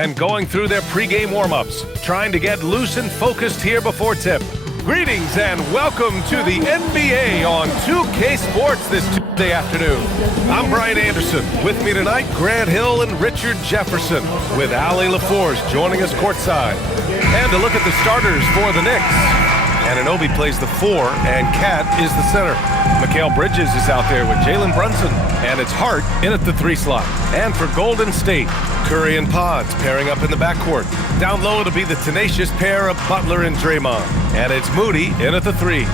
and going through their pregame warm-ups, trying to get loose and focused here before tip. Greetings and welcome to the NBA on 2K Sports this Tuesday afternoon. I'm Brian Anderson. With me tonight, Grant Hill and Richard Jefferson, with Ali LaForge joining us courtside. And to look at the starters for the Knicks. Anunoby plays the 4, and Cat is the center. Mikal Bridges is out there with Jalen Brunson, and it's Hart in at the 3 slot. And for Golden State, Curry and Pods pairing up in the backcourt. Down low, it'll be the tenacious pair of Butler and Draymond. And it's Moody in at the 3.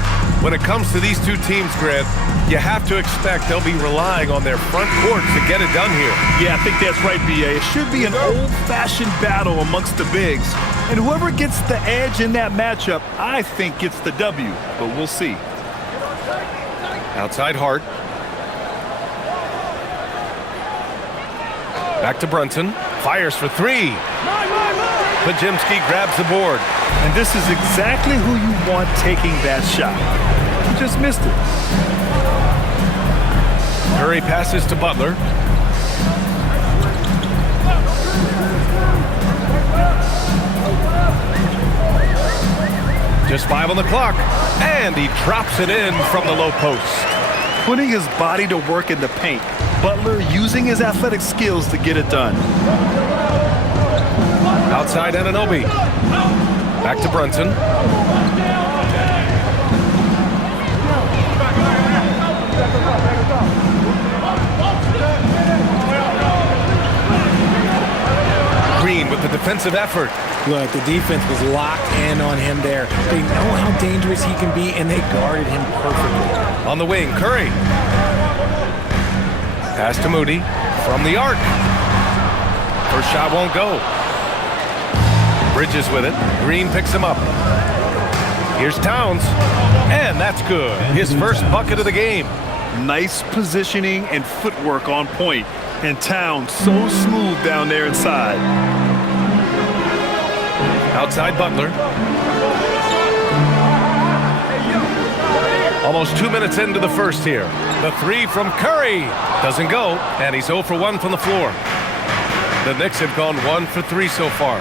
When it comes to these two teams, Grant, you have to expect they'll be relying on their front court to get it done here. Yeah, I think that's right, B.A. It should be an old-fashioned battle amongst the bigs. And whoever gets the edge in that matchup, I think gets the W. But we'll see. Outside Hart. Back to Brunson. Fires for 3. Pajimski grabs the board. And this is exactly who you want taking that shot. He just missed it. Curry passes to Butler. Just 5 on the clock. And he drops it in from the low post. Putting his body to work in the paint. Butler using his athletic skills to get it done. Outside Anunoby. Back to Brunson. Green with the defensive effort. Look, the defense was locked in on him there. They know how dangerous he can be, and they guarded him perfectly. On the wing, Curry. Pass to Moody from the arc. First shot won't go. Bridges with it. Green picks him up. Here's Towns. And that's good. His first bucket of the game. Nice positioning and footwork on point. And Towns so smooth down there inside. Outside Butler. Almost 2 minutes into the first here. The 3 from Curry doesn't go, and he's 0 for 1 from the floor. The Knicks have gone 1 for 3 so far.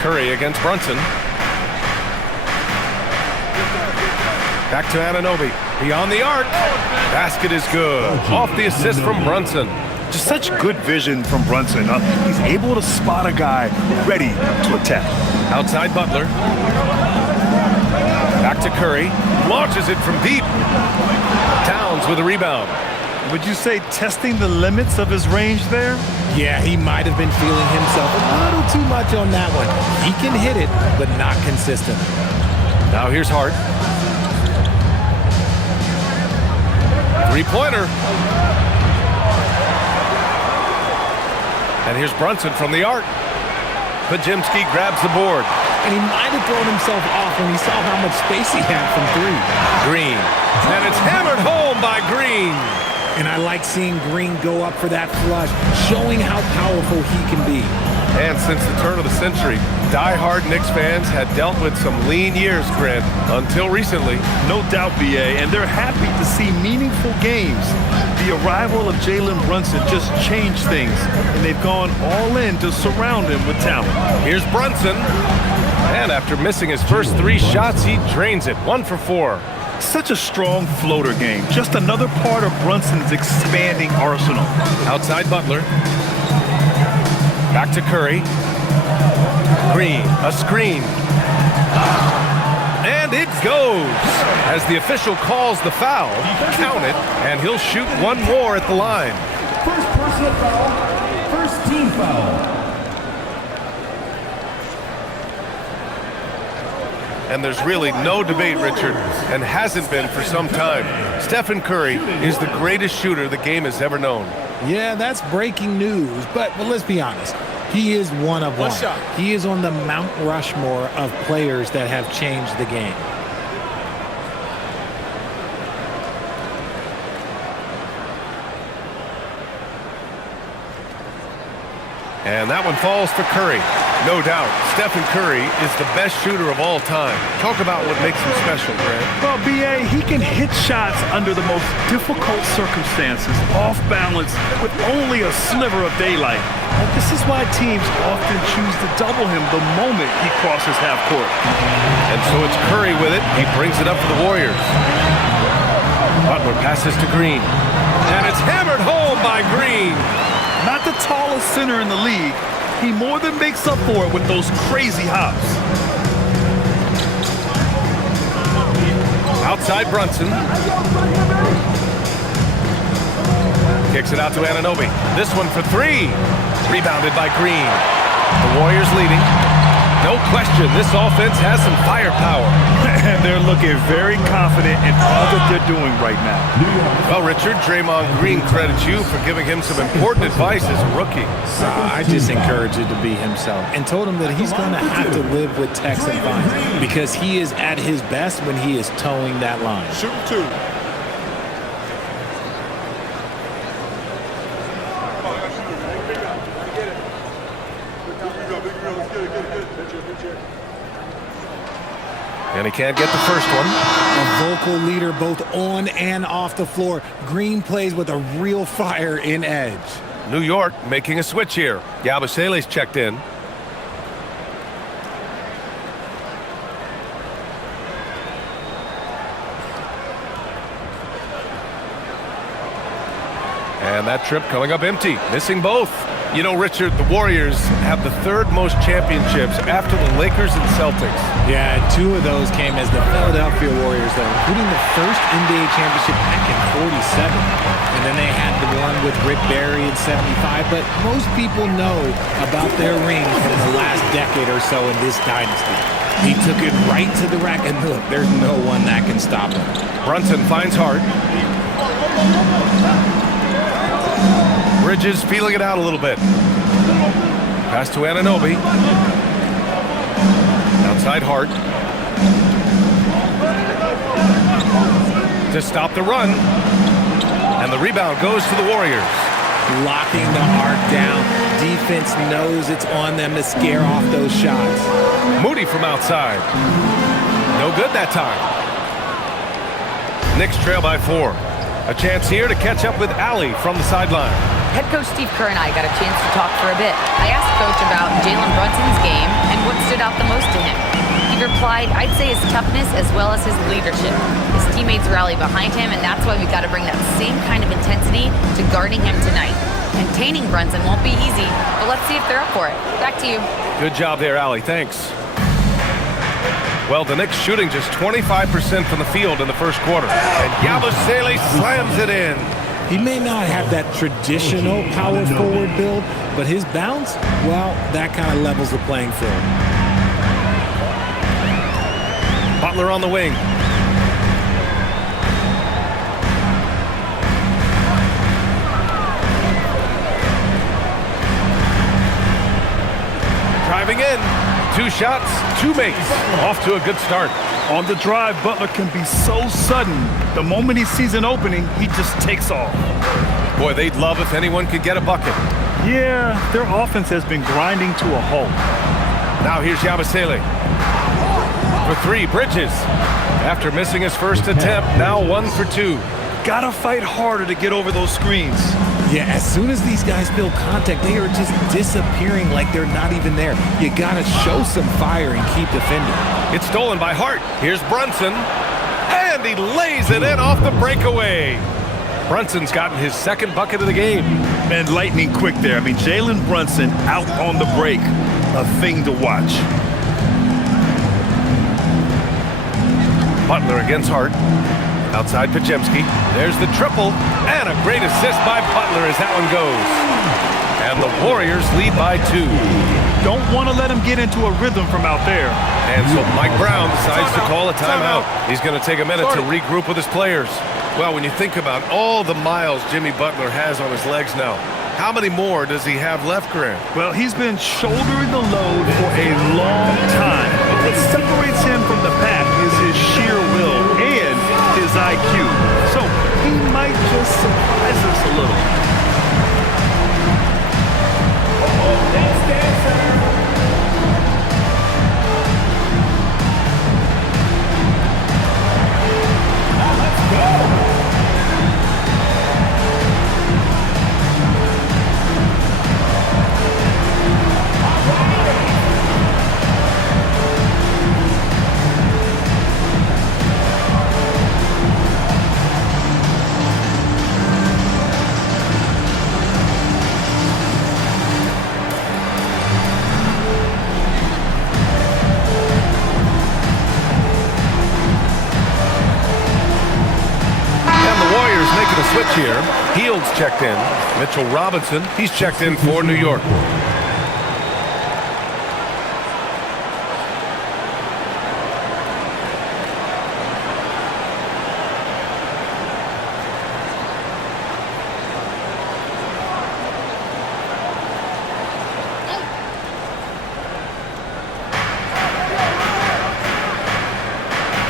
Curry against Brunson. Back to Anunoby. Beyond the arc. Basket is good. Off the assist from Brunson. Just such good vision from Brunson. He's able to spot a guy ready to attack. Outside Butler. Back to Curry. Launches it from deep. Towns with a rebound. Would you say testing the limits of his range there? Yeah, he might have been feeling himself a little too much on that one. He can hit it, but not consistent. Now here's Hart. 3-pointer. And here's Brunson from the arc. Pajimski grabs the board. And he might have thrown himself off when he saw how much space he had from 3. Green. And it's hammered home by Green. And I like seeing Green go up for that flush, showing how powerful he can be. And since the turn of the century, die-hard Knicks fans had dealt with some lean years, Grant, until recently. No doubt, B.A., and they're happy to see meaningful games. The arrival of Jalen Brunson just changed things, and they've gone all in to surround him with talent. Here's Brunson. And after missing his first 3 shots, he drains it. 1 for 4. Such a strong floater game. Just another part of Brunson's expanding arsenal. Outside Butler. Back to Curry. Green, a screen. And it goes. As the official calls the foul, count it, and he'll shoot 1 more at the line. First personal foul, first team foul. And there's really no debate, Richard, and hasn't been for some time. Stephen Curry is the greatest shooter the game has ever known. Yeah, that's breaking news, but let's be honest. He is one of one. He is on the Mount Rushmore of players that have changed the game. And that one falls for Curry. No doubt, Stephen Curry is the best shooter of all time. Talk about what makes him special, Grant. Well, B.A., he can hit shots under the most difficult circumstances, off balance, with only a sliver of daylight. And this is why teams often choose to double him the moment he crosses half court. And so it's Curry with it. He brings it up for the Warriors. Butler passes to Green. And it's hammered home by Green. Not the tallest center in the league, he more than makes up for it with those crazy hops. Outside Brunson. Kicks it out to Anunoby. This one for three. Rebounded by Green. The Warriors leading. No question, this offense has some firepower. And they're looking very confident in all that they're doing right now. Well, Richard, Draymond Green credits you for giving him some important advice as a rookie. I just encouraged him to be himself and told him that he's going to have to live with Tex and Vine because he is at his best when he is towing that line. Shoot two. And he can't get the first one. A vocal leader both on and off the floor. Green plays with a real fire in edge. New York making a switch here. Yabusele's checked in. And that trip coming up empty, missing both. You know, Richard, the Warriors have the third most championships after the Lakers and Celtics. Yeah, two of those came as the Philadelphia Warriors, though, including the first NBA championship back in '47. And then they had the one with Rick Barry in '75. But most people know about their rings from the last decade or so in this dynasty. He took it right to the rack, and look, there's no one that can stop him. Brunson finds Hart. Bridges feeling it out a little bit. Pass to Anunoby. Outside Hart. To stop the run. And the rebound goes to the Warriors. Locking the arc down. Defense knows it's on them to scare off those shots. Moody from outside. No good that time. Knicks trail by 4. A chance here to catch up with Allie from the sideline. Head coach Steve Kerr and I got a chance to talk for a bit. I asked Coach about Jalen Brunson's game and what stood out the most to him. He replied, I'd say his toughness as well as his leadership. His teammates rally behind him, and that's why we've got to bring that same kind of intensity to guarding him tonight. Containing Brunson won't be easy, but let's see if they're up for it. Back to you. Good job there, Allie. Thanks. Well, the Knicks shooting just 25% from the field in the first quarter. And Yabusele slams it in. He may not have that traditional power forward build, but his bounce, well, that kind of levels the playing field. Butler on the wing. Driving in. 2 shots, 2 makes. Off to a good start. On the drive, Butler can be so sudden. The moment he sees an opening, he just takes off. Boy, they'd love if anyone could get a bucket. Yeah, their offense has been grinding to a halt. Now here's Yabusele. For 3, Bridges. After missing his first attempt, now 1 for 2. Gotta fight harder to get over those screens. Yeah, as soon as these guys feel contact, they are just disappearing like they're not even there. You gotta show some fire and keep defending. It's stolen by Hart. Here's Brunson. And he lays it in off the breakaway. Brunson's gotten his 2nd bucket of the game. Man, lightning quick there. I mean, Jalen Brunson out on the break. A thing to watch. Butler against Hart. Outside Podziemski. There's the triple. And a great assist by Butler as that one goes. And the Warriors lead by 2. Don't want to let him get into a rhythm from out there. And so Mike Brown decides to call a timeout. He's going to take a minute to regroup with his players. Well, when you think about all the miles Jimmy Butler has on his legs now, how many more does he have left, Grant? Well, he's been shouldering the load for a long time. What separates him from the pack is his sheer will and his IQ. So he might just surprise us a little. Switch here. Heald's checked in. Mitchell Robinson, he's checked in for New York.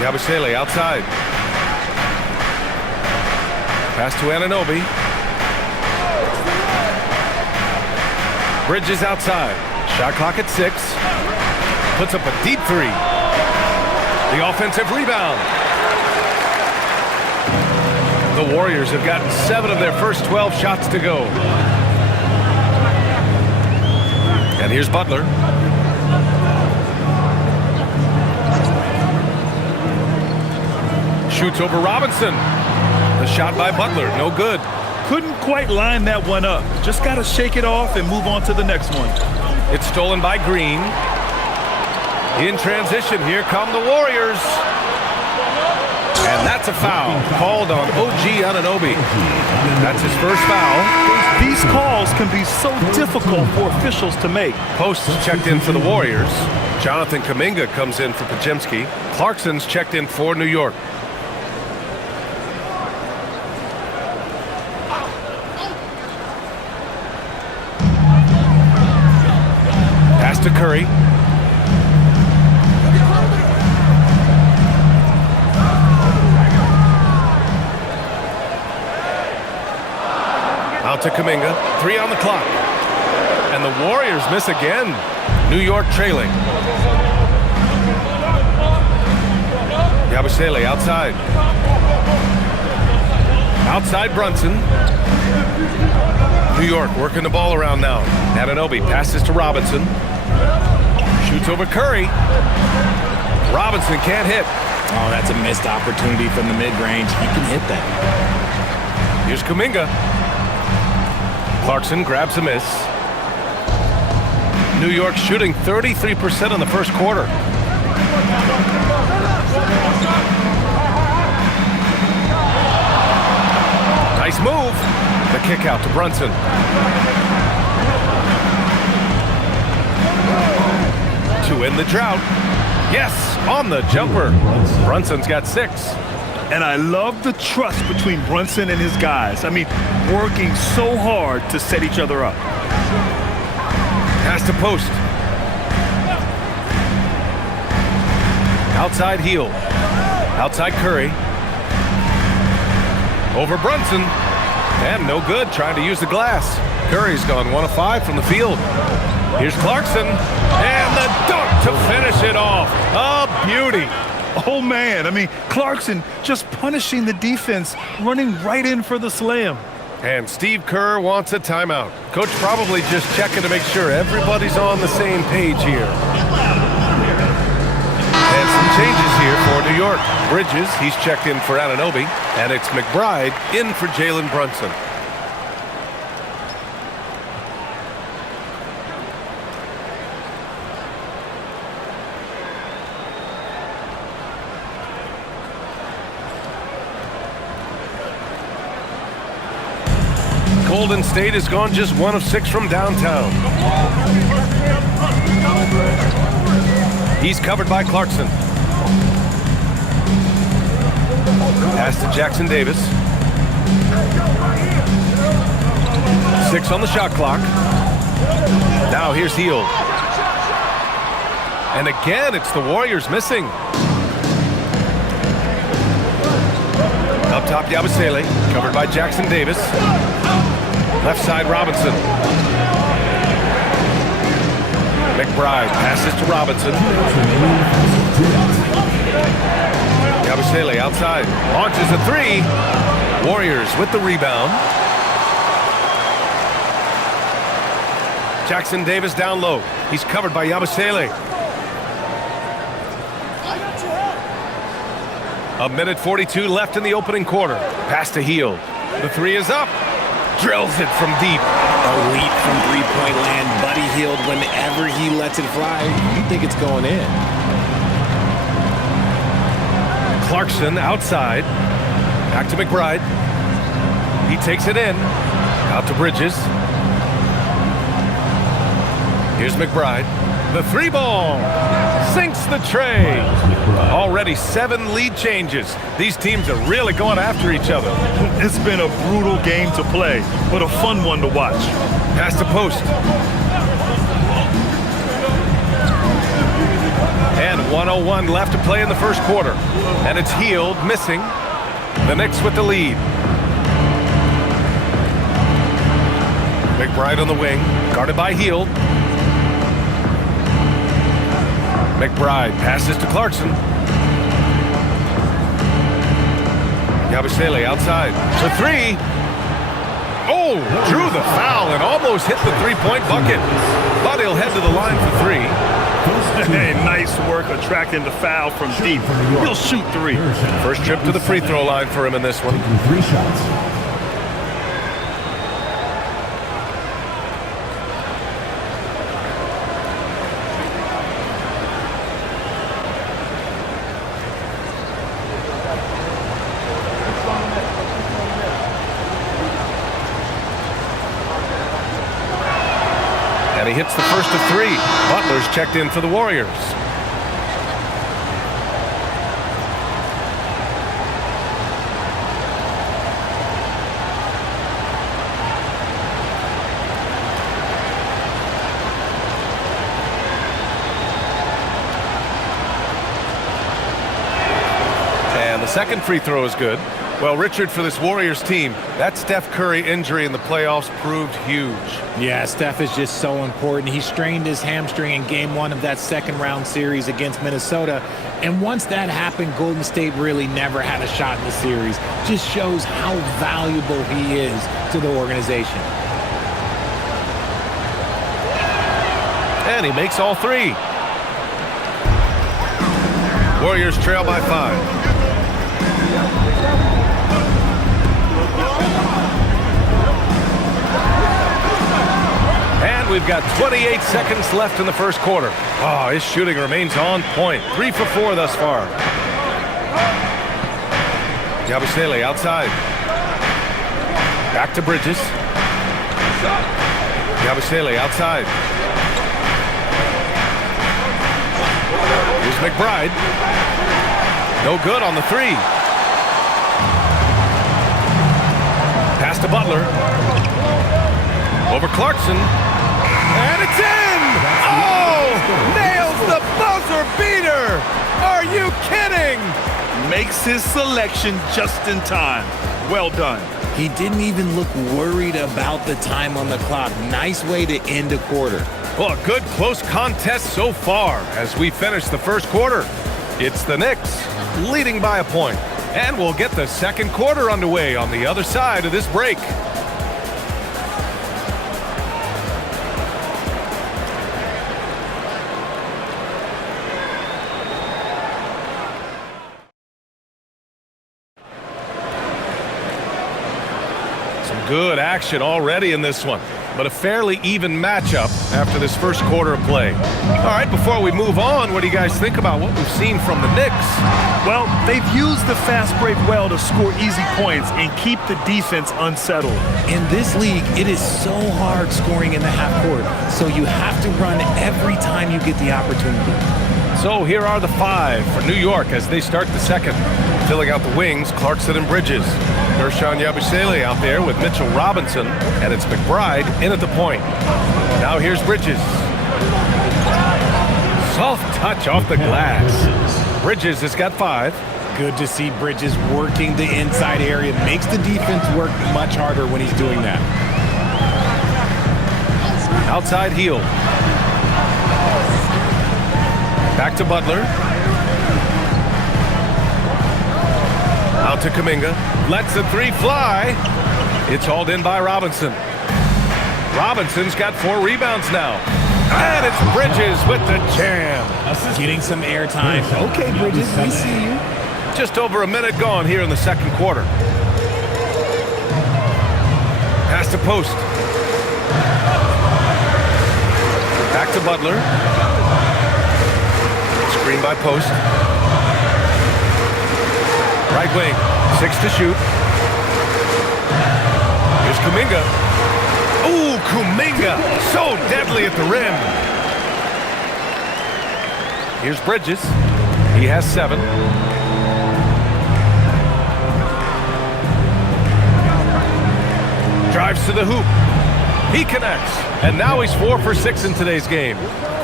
Yabusele outside. Pass to Anunoby. Bridges outside. Shot clock at 6. Puts up a deep 3. The offensive rebound. The Warriors have gotten 7 of their first 12 shots to go. And here's Butler. Shoots over Robinson. The shot by Butler, no good. Couldn't quite line that one up. Just got to shake it off and move on to the next one. It's stolen by Green. In transition, here come the Warriors. And that's a foul called on OG Anunoby. That's his first foul. These calls can be so difficult for officials to make. Post's checked in for the Warriors. Jonathan Kuminga comes in for Podziemski. Clarkson's checked in for New York. To Curry. Out to Kuminga. 3 on the clock. And the Warriors miss again. New York trailing. Yabusele outside. Outside Brunson. New York working the ball around now. Anunoby passes to Robinson. Shoots over Curry. Robinson can't hit. Oh, that's a missed opportunity from the mid-range. He can hit that. Here's Kuminga. Clarkson grabs a miss. New York shooting 33% in the first quarter. Nice move. The kick out to Brunson. To end the drought. Yes, on the jumper. Brunson's got 6. And I love the trust between Brunson and his guys. I mean, working so hard to set each other up. Pass to Post. Outside Hield. Outside Curry. Over Brunson. And no good, trying to use the glass. Curry's gone 1 of 5 from the field. Here's Clarkson, and the dunk to finish it off. A beauty. Oh, man. I mean, Clarkson just punishing the defense, running right in for the slam. And Steve Kerr wants a timeout. Coach probably just checking to make sure everybody's on the same page here. And some changes here for New York. Bridges, he's checked in for Anunoby, and it's McBride in for Jalen Brunson. Golden State has gone just 1 of 6 from downtown. He's covered by Clarkson. Pass to Jackson Davis. 6 on the shot clock. Now here's Hield. And again, it's the Warriors missing. Up top, Yabusele, covered by Jackson Davis. Left side, Robinson. McBride passes to Robinson. Yabusele outside. Launches a three. Warriors with the rebound. Jackson Davis down low. He's covered by Yabusele. A minute 42 left in the opening quarter. Pass to Hield. The three is up. Drills it from deep. Elite from three-point land. Buddy Hield, whenever he lets it fly, you think it's going in. Clarkson outside. Back to McBride. He takes it in. Out to Bridges. Here's McBride. The three ball. Sinks the tray. Already 7 lead changes. These teams are really going after each other. It's been a brutal game to play, but a fun one to watch. Pass to post. And 1:01 left to play in the first quarter. And it's Hield missing. The Knicks with the lead. McBride on the wing, guarded by Hield. McBride passes to Clarkson. Yabusele outside. To three. Oh, drew the foul and almost hit the three-point bucket. But he'll head to the line for three. Hey, nice work attracting the foul from deep. He'll shoot three. First trip to the free throw line for him in this one. 3 shots. And he hits the first of 3. Butler's checked in for the Warriors. And the second free throw is good. Well, Richard, for this Warriors team, that Steph Curry injury in the playoffs proved huge. Yeah, Steph is just so important. He strained his hamstring in game 1 of that second-round series against Minnesota. And once that happened, Golden State really never had a shot in the series. Just shows how valuable he is to the organization. And he makes all 3. Warriors trail by 5. And we've got 28 seconds left in the first quarter. Oh, his shooting remains on point. 3 for 4 thus far. Yabusele outside. Back to Bridges. Yabusele outside. Here's McBride. No good on the 3. Pass to Butler. Over Clarkson. And it's in! Oh! Nails the buzzer beater! Are you kidding? Makes his selection just in time. Well done. He didn't even look worried about the time on the clock. Nice way to end a quarter. Well, a good close contest so far as we finish the first quarter. It's the Knicks leading by a point. And we'll get the second quarter underway on the other side of this break. Good action already in this one, but a fairly even matchup after this first quarter of play. All right, before we move on, what do you guys think about what we've seen from the Knicks? Well, they've used the fast break well to score easy points and keep the defense unsettled. In this league, it is so hard scoring in the half court, so you have to run every time you get the opportunity. So here are the 5 for New York as they start the second. Filling out the wings, Clarkson and Bridges. Gershon Yabusele out there with Mitchell Robinson, and it's McBride in at the point. Now here's Bridges. Soft touch off the glass. Bridges has got 5. Good to see Bridges working the inside area. Makes the defense work much harder when he's doing that. Outside Hield. Back to Butler. Out to Kuminga. Lets the three fly. It's hauled in by Robinson. Robinson's got 4 rebounds now. And it's Bridges with the jam. Getting some airtime. Okay, Bridges, we see you. Just over a minute gone here in the second quarter. Pass to post. Back to Butler. Screen by post. Right wing. 6 to shoot. Here's Kuminga. Ooh, Kuminga. So deadly at the rim. Here's Bridges. He has 7. Drives to the hoop. He connects. And now he's 4 for 6 in today's game.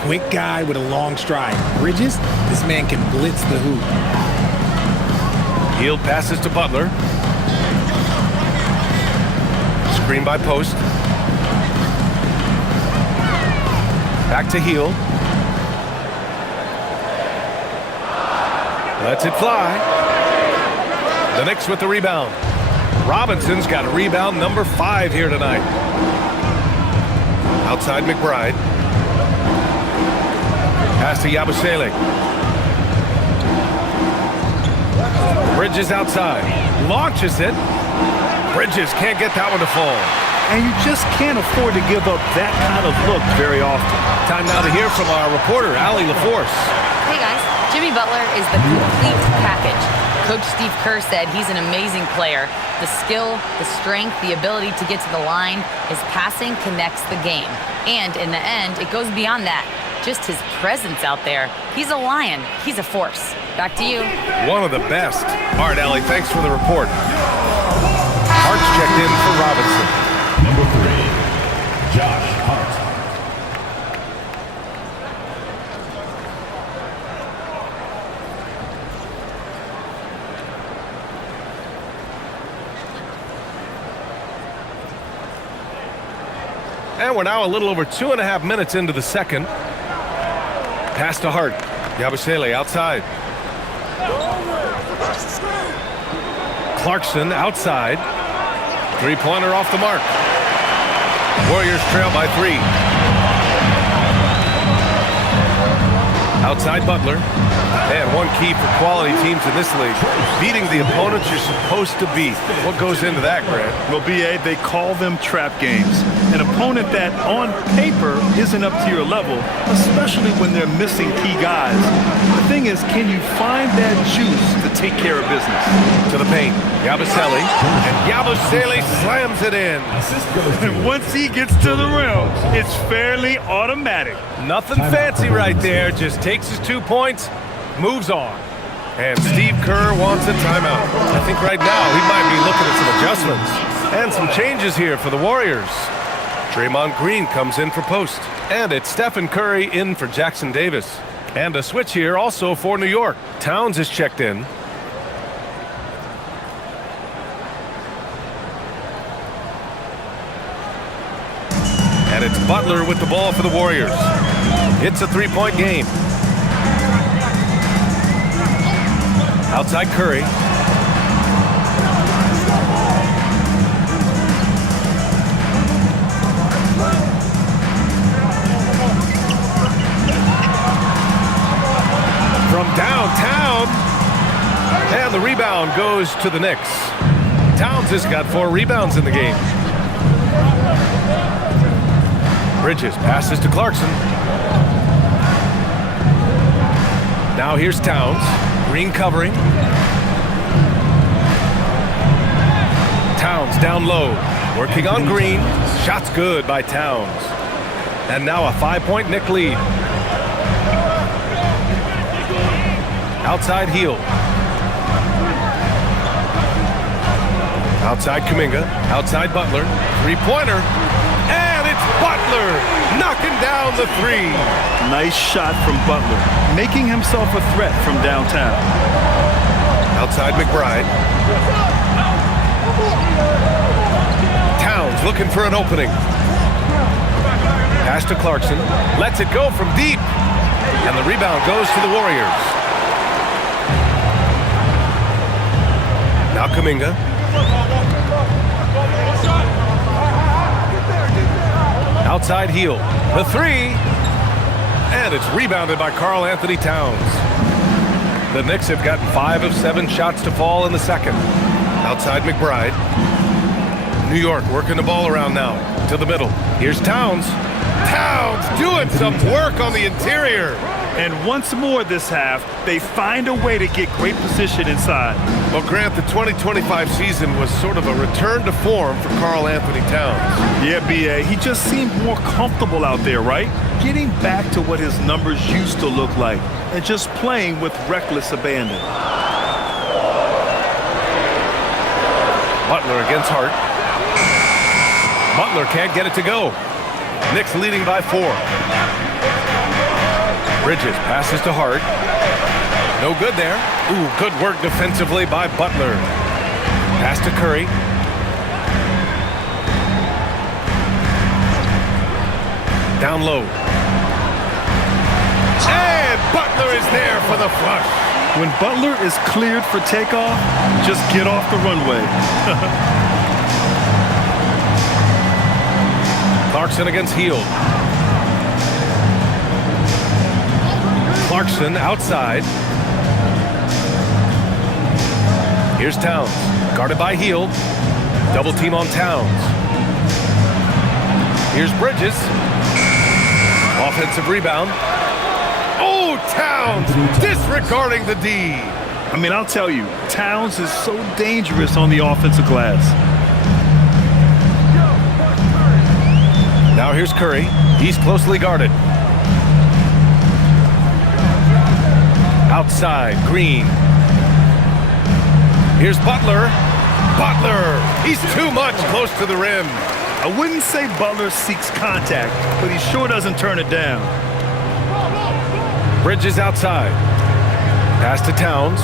Quick guy with a long stride. Bridges, this man can blitz the hoop. Hield passes to Butler. Screen by post. Back to Hield. Lets it fly. The Knicks with the rebound. Robinson's got rebound number 5 here tonight. Outside McBride. Pass to Yabusele. Bridges outside. Launches it. Bridges can't get that one to fall. And you just can't afford to give up that kind of look very often. Time now to hear from our reporter, Allie LaForce. Hey guys, Jimmy Butler is the complete package. Coach Steve Kerr said he's an amazing player. The skill, the strength, the ability to get to the line, his passing connects the game. And in the end, it goes beyond that. Just his presence out there. He's a lion. He's a force. Back to you. One of the best. All right, Allie, thanks for the report. Hart's checked in for Robinson. Number 3, Josh Hart. And we're now a little over 2.5 minutes into the second. Pass to Hart. Yabusele outside. Clarkson outside. Three-pointer off the mark. Warriors trail by 3. Outside Butler. And one key for quality teams in this league, beating the opponents you're supposed to beat. What goes into that, Grant? Well, B.A., they call them trap games. An opponent that, on paper, isn't up to your level, especially when they're missing key guys. The thing is, can you find that juice to take care of business? To the paint. Yabusele. And Yabusele slams it in. And once he gets to the rim, it's fairly automatic. Nothing fancy right there. Just takes his 2 points, moves on. And Steve Kerr wants a timeout. I think right now he might be looking at some adjustments. And some changes here for the Warriors. Draymond Green comes in for post. And it's Stephen Curry in for Jackson Davis. And a switch here also for New York. Towns is checked in. And it's Butler with the ball for the Warriors. It's a 3-point game. Outside Curry. From downtown. And the rebound goes to the Knicks. Towns has got 4 rebounds in the game. Bridges passes to Clarkson. Now here's Towns. Green covering. Towns down low. Working on Green. Shot's good by Towns. And now a 5-point Knick lead. Outside Hield. Outside Kuminga. Outside Butler. 3-pointer. And it's Butler knocking down the 3. Nice shot from Butler, making himself a threat from downtown. Outside McBride. Towns looking for an opening. Pass to Clarkson. Lets it go from deep. And the rebound goes to the Warriors. Now Kuminga. Outside heel. The three. And it's rebounded by Karl Anthony Towns. The Knicks have gotten 5 of 7 shots to fall in the second. Outside McBride. New York working the ball around now to the middle. Here's Towns. Towns doing some work on the interior. And once more this half, they find a way to get great position inside. Well, Grant, the 2025 season was sort of a return to form for Karl Anthony Towns. Yeah, B.A., he just seemed more comfortable out there, right? Getting back to what his numbers used to look like and just playing with reckless abandon. Butler against Hart. Butler can't get it to go. Knicks leading by 4. Bridges passes to Hart. No good there. Ooh, good work defensively by Butler. Pass to Curry. Down low. And Butler is there for the flush. When Butler is cleared for takeoff, just get off the runway. Clarkson against Hield. Clarkson outside. Here's Towns. Guarded by Hield. Double team on Towns. Here's Bridges. Offensive rebound. Oh, Towns disregarding the D. I mean, I'll tell you, Towns is so dangerous on the offensive glass. Now here's Curry. He's closely guarded. Outside, Green. Here's Butler. Butler! He's too much close to the rim. I wouldn't say Butler seeks contact, but he sure doesn't turn it down. Bridges outside. Pass to Towns.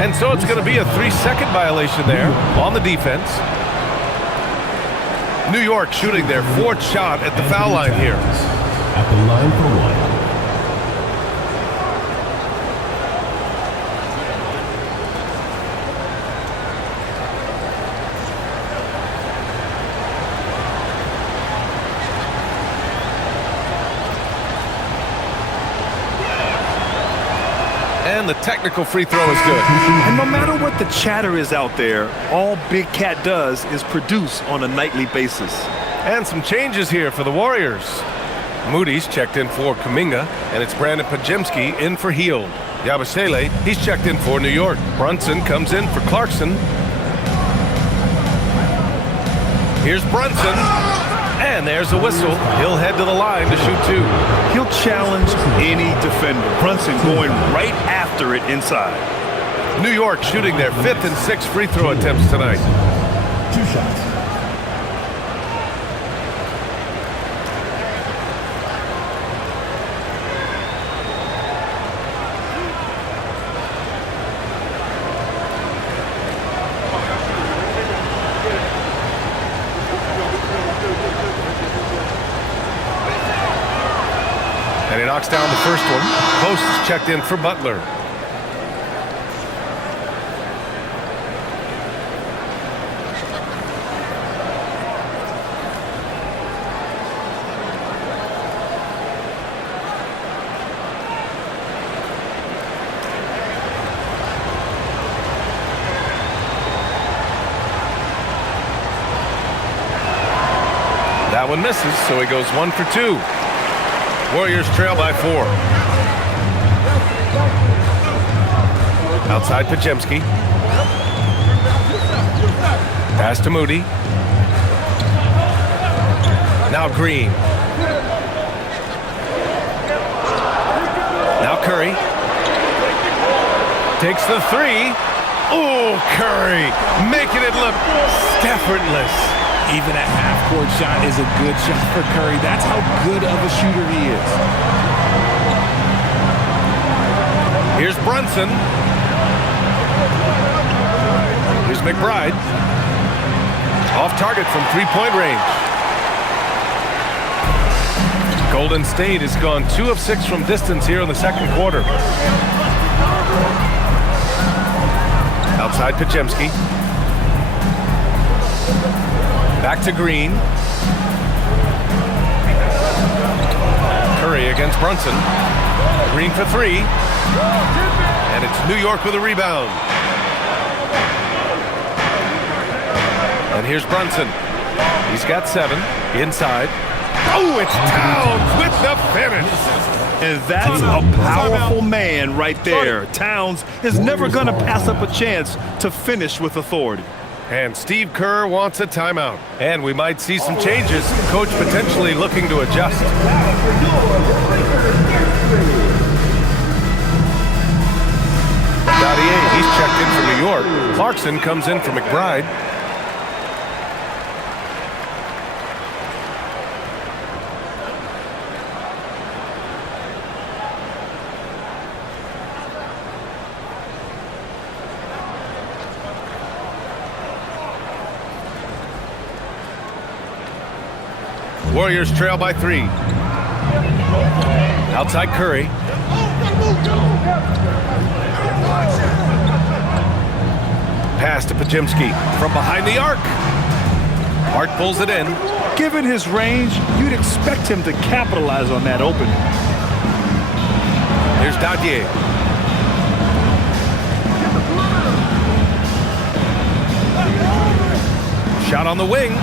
And so it's going to be a 3-second violation there on the defense. New York shooting their 4th shot at the foul line here. At the line for 1. And the technical free throw is good. And no matter what the chatter is out there, all Big Cat does is produce on a nightly basis. And some changes here for the Warriors. Moody's checked in for Kuminga, and it's Brandon Podziemski in for Hield. Yabusele, he's checked in for New York. Brunson comes in for Clarkson. Here's Brunson. And there's a whistle. He'll head to the line to shoot 2. He'll challenge any defender. Brunson going right after it inside. New York shooting their 5th and 6th free throw attempts tonight. 2 shots. And he knocks down the first one. Post is checked in for Butler. That one misses, so he goes 1 for 2. Warriors trail by 4. Outside Podziemski. Pass to Moody. Now Green. Now Curry. Takes the 3. Oh, Curry making it look effortless. Even a half-court shot is a good shot for Curry. That's how good of a shooter he is. Here's Brunson. Here's McBride. Off target from 3-point range. Golden State has gone 2 of 6 from distance here in the second quarter. Outside Podziemski. Back to Green. Curry against Brunson. Green for 3. And it's New York with a rebound. And here's Brunson. He's got 7. Inside. Oh, it's Towns with the finish. And that's a powerful man right there. Towns is never going to pass up a chance to finish with authority. And Steve Kerr wants a timeout. And we might see some changes. Coach potentially looking to adjust. Dadier, he's checked in for New York. Clarkson comes in for McBride. Warriors trail by 3. Outside Curry. Pass to Podziemski from behind the arc. Hart pulls it in. Given his range, you'd expect him to capitalize on that opening. Here's Dadier. Shot on the wing.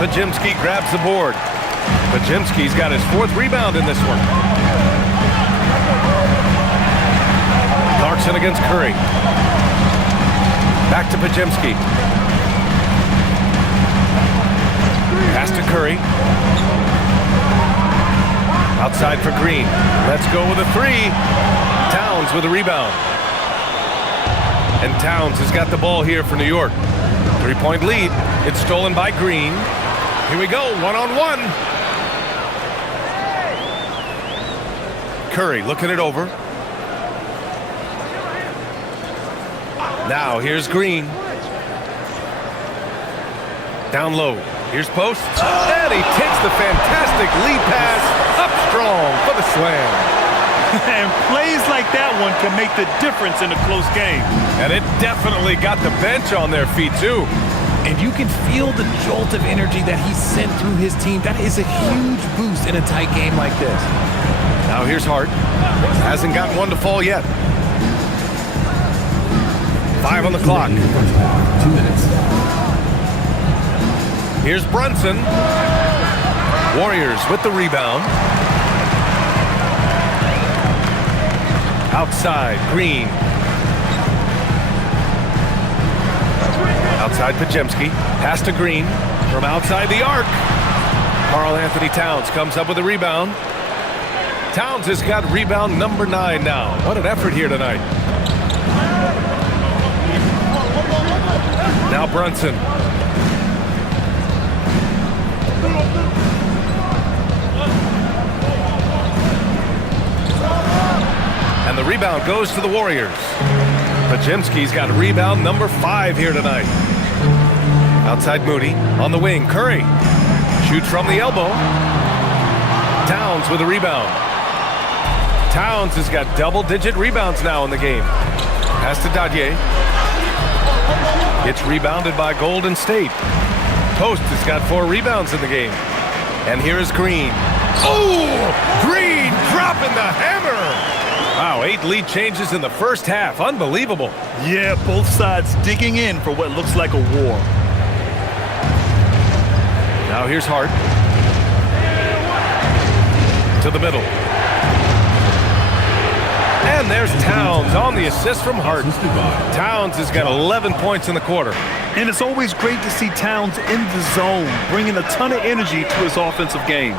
Podziemski grabs the board. Podziemski's got his 4th rebound in this one. Clarkson against Curry. Back to Podziemski. Pass to Curry. Outside for Green. Let's go with a 3. Towns with a rebound. And Towns has got the ball here for New York. 3-point lead. It's stolen by Green. Here we go, 1-on-1. Curry looking it over. Now here's Green. Down low. Here's Post. And he takes the fantastic lead pass up strong for the slam. And plays like that one can make the difference in a close game. And it definitely got the bench on their feet too. And you can feel the jolt of energy that he sent through his team. That is a huge boost in a tight game like this. Now here's Hart. Hasn't gotten one to fall yet. 5 on the clock. 2 minutes. Here's Brunson. Warriors with the rebound. Outside, Green. Outside Podziemski. Pass to Green. From outside the arc. Karl Anthony Towns comes up with a rebound. Towns has got rebound number 9 now. What an effort here tonight. Now Brunson. And the rebound goes to the Warriors. Podziemski's got rebound number 5 here tonight. Outside Moody. On the wing, Curry. Shoots from the elbow. Towns with a rebound. Towns has got double-digit rebounds now in the game. Pass to Dadier. It's rebounded by Golden State. Post has got 4 rebounds in the game. And here is Green. Oh! Green dropping the hammer! Wow, 8 lead changes in the first half. Unbelievable. Yeah, both sides digging in for what looks like a war. Now here's Hart. To the middle. And there's Towns on the assist from Hart. Towns has got 11 points in the quarter. And it's always great to see Towns in the zone, bringing a ton of energy to his offensive game.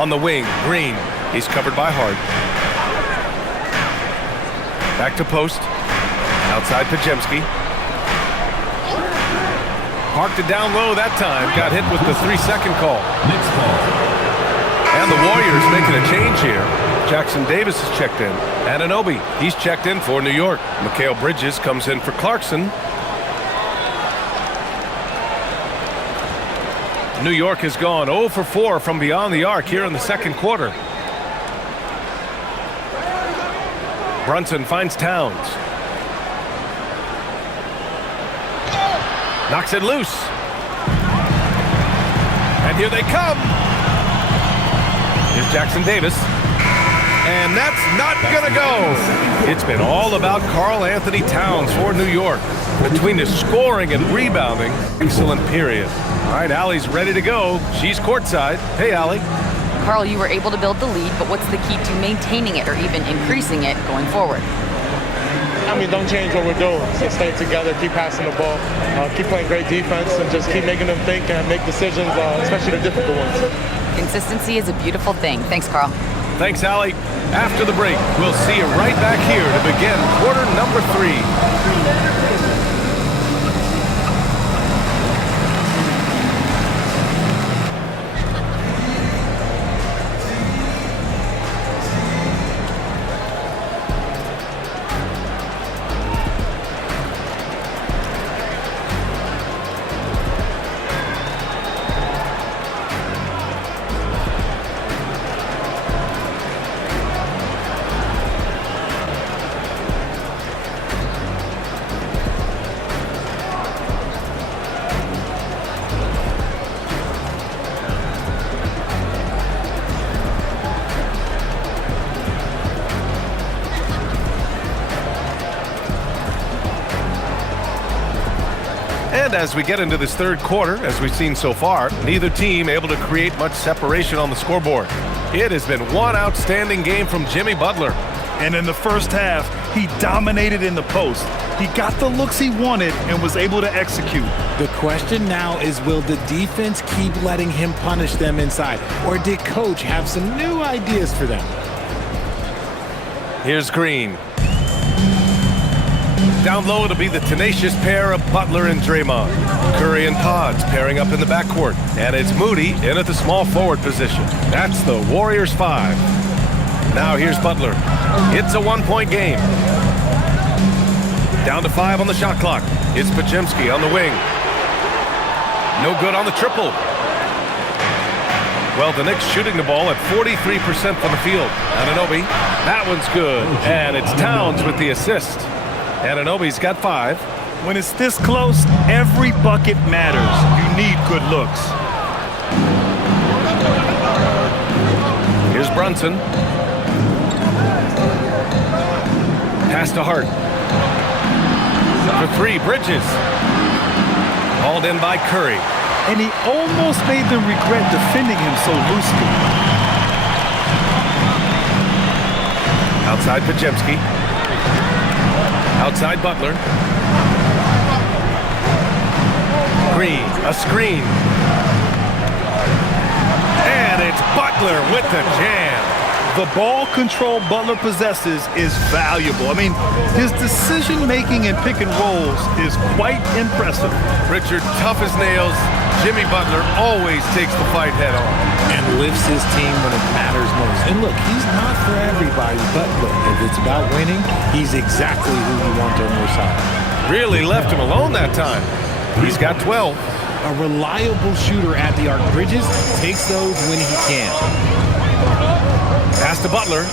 On the wing, Green. He's covered by Hart. Back to Post. Outside Podziemski. Parked it down low that time. Got hit with the 3-second call. Next call. And the Warriors making a change here. Jackson Davis is checked in. Anunoby, he's checked in for New York. Mikal Bridges comes in for Clarkson. New York has gone 0 for 4 from beyond the arc here in the second quarter. Brunson finds Towns. Knocks it loose. And here they come. Here's Jackson Davis. And that's not going to go. It's been all about Karl Anthony Towns for New York. Between the scoring and rebounding, excellent period. All right, Allie's ready to go. She's courtside. Hey, Allie. Karl, you were able to build the lead, but what's the key to maintaining it or even increasing it going forward? I mean, don't change what we're doing. So stay together, keep passing the ball, keep playing great defense, and just keep making them think and make decisions, especially the difficult ones. Consistency is a beautiful thing. Thanks, Karl. Thanks, Allie. After the break, we'll see you right back here to begin quarter number 3. And as we get into this third quarter, as we've seen so far, neither team able to create much separation on the scoreboard. It has been one outstanding game from Jimmy Butler. And in the first half, he dominated in the post. He got the looks he wanted and was able to execute. The question now is, will the defense keep letting him punish them inside? Or did Coach have some new ideas for them? Here's Green. Down low, it'll be the tenacious pair of Butler and Draymond. Curry and Pods pairing up in the backcourt. And it's Moody in at the small forward position. That's the Warriors 5. Now here's Butler. It's a one-point game. Down to 5 on the shot clock. It's Podziemski on the wing. No good on the triple. Well, the Knicks shooting the ball at 43% from the field. Anunoby, that one's good. And it's Towns with the assist. Anunoby's got 5. When it's this close, every bucket matters. You need good looks. Here's Brunson. Pass to Hart. For 3, Bridges. Hauled in by Curry. And he almost made them regret defending him so loosely. Outside Podziemski. Outside Butler. Green, a screen. And it's Butler with the jam. The ball control Butler possesses is valuable. I mean, his decision-making in pick and rolls is quite impressive. Richard, tough as nails. Jimmy Butler always takes the fight head on. And lifts his team when it matters most. And look, he's not for everybody, but look, if it's about winning, he's exactly who you want on your side. Really left him alone that time. He's got 12. A reliable shooter at the arc. Bridges takes those when he can. Pass to Butler.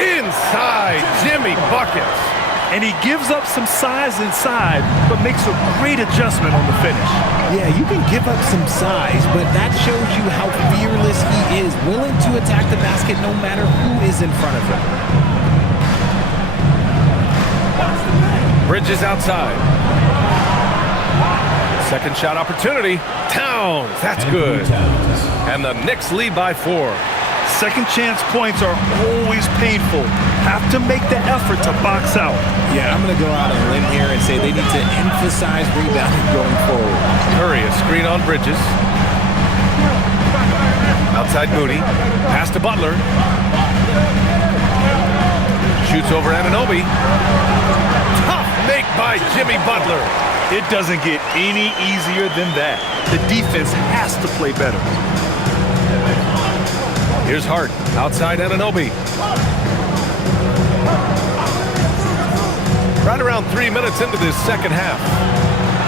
Inside, Jimmy buckets. And he gives up some size inside, but makes a great adjustment on the finish. Yeah, you can give up some size, but that shows you how fearless he is, willing to attack the basket no matter who is in front of him. Bridges outside. Second shot opportunity. Towns, that's good. And the Knicks lead by 4. Second chance points are always painful. Have to make the effort to box out. Yeah, I'm going to go out on a limb here and say they need to emphasize rebounding going forward. Curry, a screen on Bridges. Outside Moody. Pass to Butler. Shoots over Anunoby. Tough make by Jimmy Butler. It doesn't get any easier than that. The defense has to play better. Here's Hart, outside Anunoby. right around 3 minutes into this second half.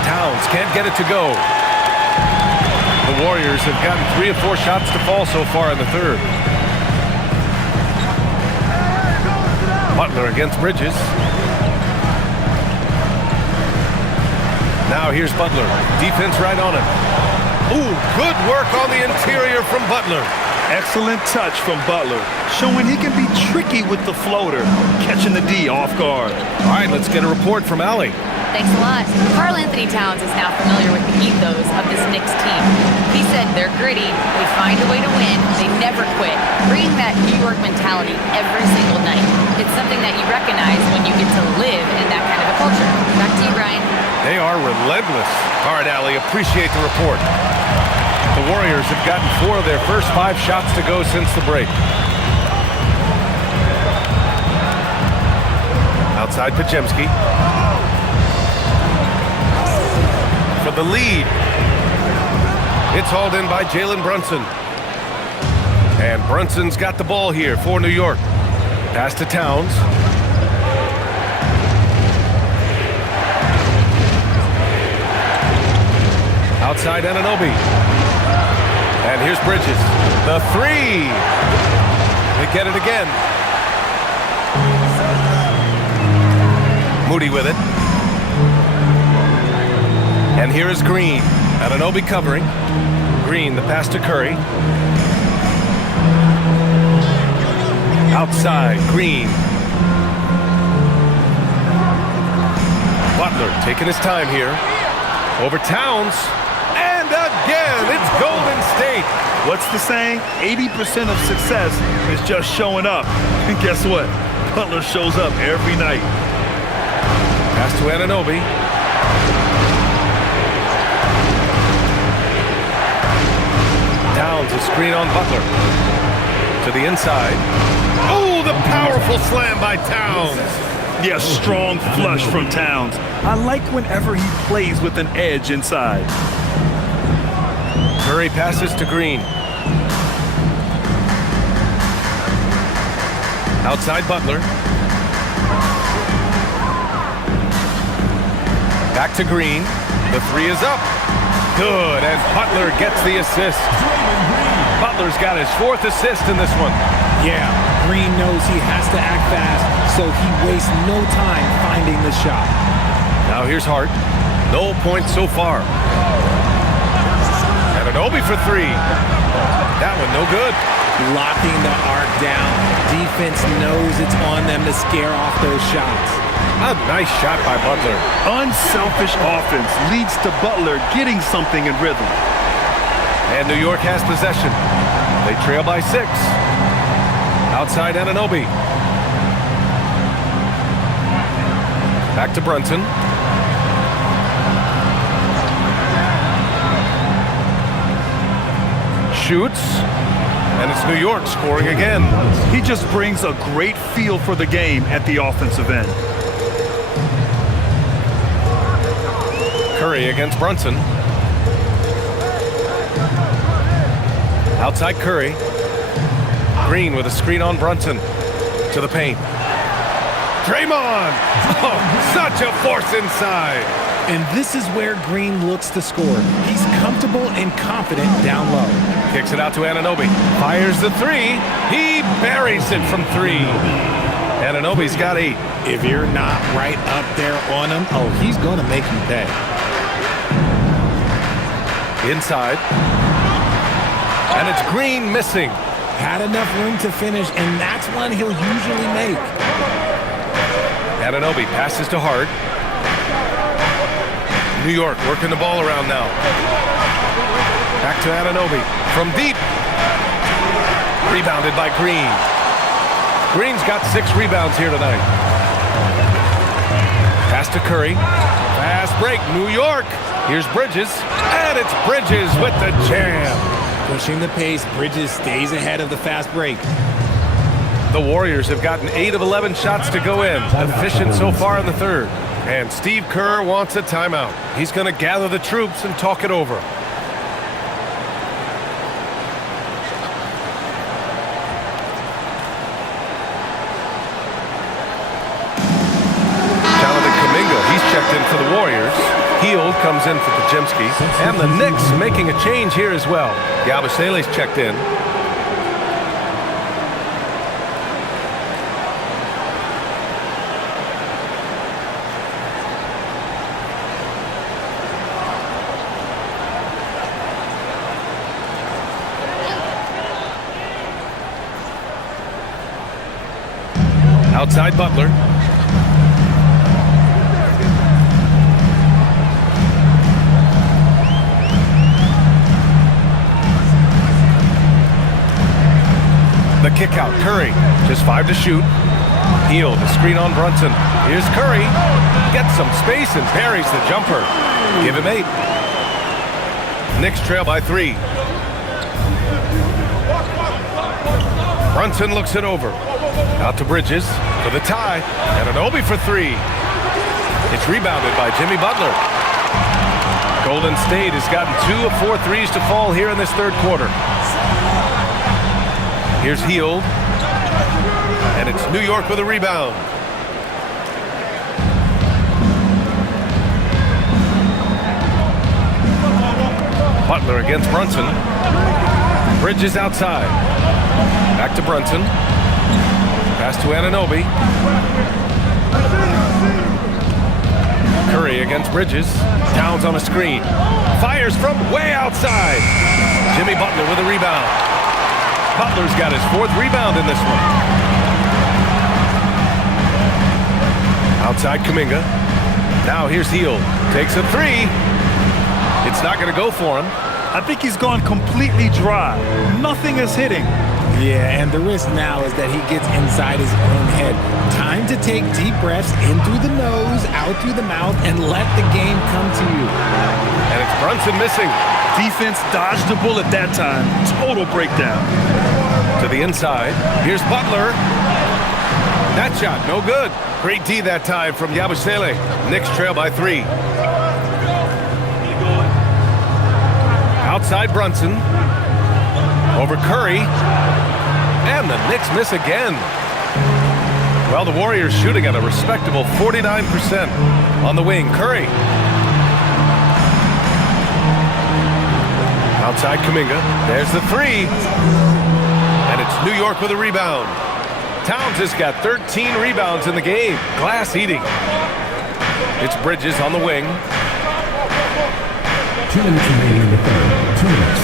Towns can't get it to go. The Warriors have gotten 3 of 4 shots to fall so far in the third. Butler against Bridges. Now here's Butler. Defense right on him. Ooh, good work on the interior from Butler. Excellent touch from Butler, showing he can be tricky with the floater, catching the D off guard. All right, let's get a report from Allie. Thanks a lot. Karl Anthony Towns is now familiar with the ethos of this Knicks team. He said they're gritty, they find a way to win, they never quit, bringing that New York mentality every single night. It's something that you recognize when you get to live in that kind of a culture. Back to you, Brian. They are relentless. All right, Allie, appreciate the report. The Warriors have gotten 4 of their first 5 shots to go since the break. Outside Pajemski. For the lead. It's hauled in by Jalen Brunson. And Brunson's got the ball here for New York. Pass to Towns. Outside Anunoby. And here's Bridges. The 3. They get it again. Moody with it. And here is Green. Anunoby covering. Green, the pass to Curry. Outside, Green. Butler taking his time here. Over Towns. And again, it's Golden State. What's the saying? 80% of success is just showing up. And guess what? Butler shows up every night. Pass to Anunoby. Towns, a screen on Butler. To the inside. Oh, the powerful slam by Towns. Yes, strong flush from Towns. I like whenever he plays with an edge inside. Curry passes to Green. Outside Butler. Back to Green. The 3 is up. Good, and Butler gets the assist. Butler's got his 4th assist in this one. Yeah, Green knows he has to act fast, so he wastes no time finding the shot. Now here's Hart. No points so far. Anunoby for 3. That one no good. Locking the arc down. Defense knows it's on them to scare off those shots. A nice shot by Butler. Unselfish offense leads to Butler getting something in rhythm. And New York has possession. They trail by 6. Outside Anunoby. Back to Brunson. Shoots. And it's New York scoring again. He just brings a great feel for the game at the offensive end. Curry against Brunson. Outside Curry. Green with a screen on Brunson. To the paint. Draymond! Oh, such a force inside. And this is where Green looks to score. He's comfortable and confident down low. Kicks it out to Anunoby. Fires the 3. He buries it from 3. Anunoby's got 8. If you're not right up there on him, oh, he's going to make you pay. Inside. And it's Green missing. Had enough room to finish, and that's one he'll usually make. Anunoby passes to Hart. New York working the ball around now. Back to Anunoby. From deep. Rebounded by Green. Green's got 6 rebounds here tonight. Pass to Curry. Fast break. New York. Here's Bridges. And it's Bridges with the jam. Pushing the pace, Bridges stays ahead of the fast break. The Warriors have gotten 8 of 11 shots to go in. Efficient so far in the third. And Steve Kerr wants a timeout. He's going to gather the troops and talk it over. Jonathan checked in for the Warriors. Hield comes in for Pajemski. And the Knicks making a change here as well. Yabusele's checked in. Outside Butler. The kick out, Curry. Just 5 to shoot. Hield, the screen on Brunson. Here's Curry. Gets some space and parries the jumper. Give him 8. Knicks trail by 3. Brunson looks it over. Out to Bridges for the tie. And an Obi for 3. It's rebounded by Jimmy Butler. Golden State has gotten 2 of 4 threes to fall here in this third quarter. Here's Hield. And it's New York with a rebound. Butler against Brunson. Bridges outside. Back to Brunson. Pass to Anunoby. Curry against Bridges. Towns on a screen. Fires from way outside. Jimmy Butler with a rebound. Butler's got his 4th rebound in this one. Outside Kuminga. Now here's Hield. Takes a 3. It's not going to go for him. I think he's gone completely dry. Nothing is hitting. Yeah, and the risk now is that he gets inside his own head. Time to take deep breaths in through the nose, out through the mouth, and let the game come to you. And it's Brunson missing. Defense dodged the bullet that time. Total breakdown. To the inside. Here's Butler. That shot, no good. Great D that time from Yabusele. Knicks trail by 3. Outside Brunson. Over Curry. And the Knicks miss again. Well, the Warriors shooting at a respectable 49%. On the wing, Curry. Outside Kuminga. There's the 3. And it's New York with a rebound. Towns has got 13 rebounds in the game. Glass eating. It's Bridges on the wing. 2 minutes remaining in the third. 2 minutes.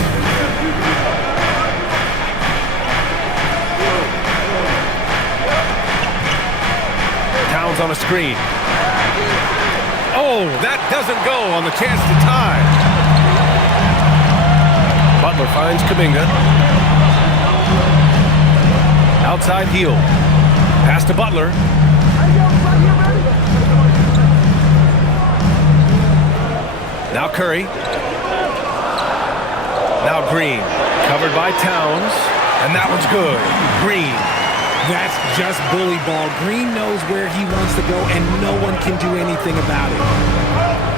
Towns on a screen. Oh, that doesn't go on the chance to tie. Butler finds Kuminga. Outside Hield. Pass to Butler. Now Curry. Now Green. Covered by Towns. And that one's good. Green. That's just bully ball. Green knows where he wants to go, and no one can do anything about it.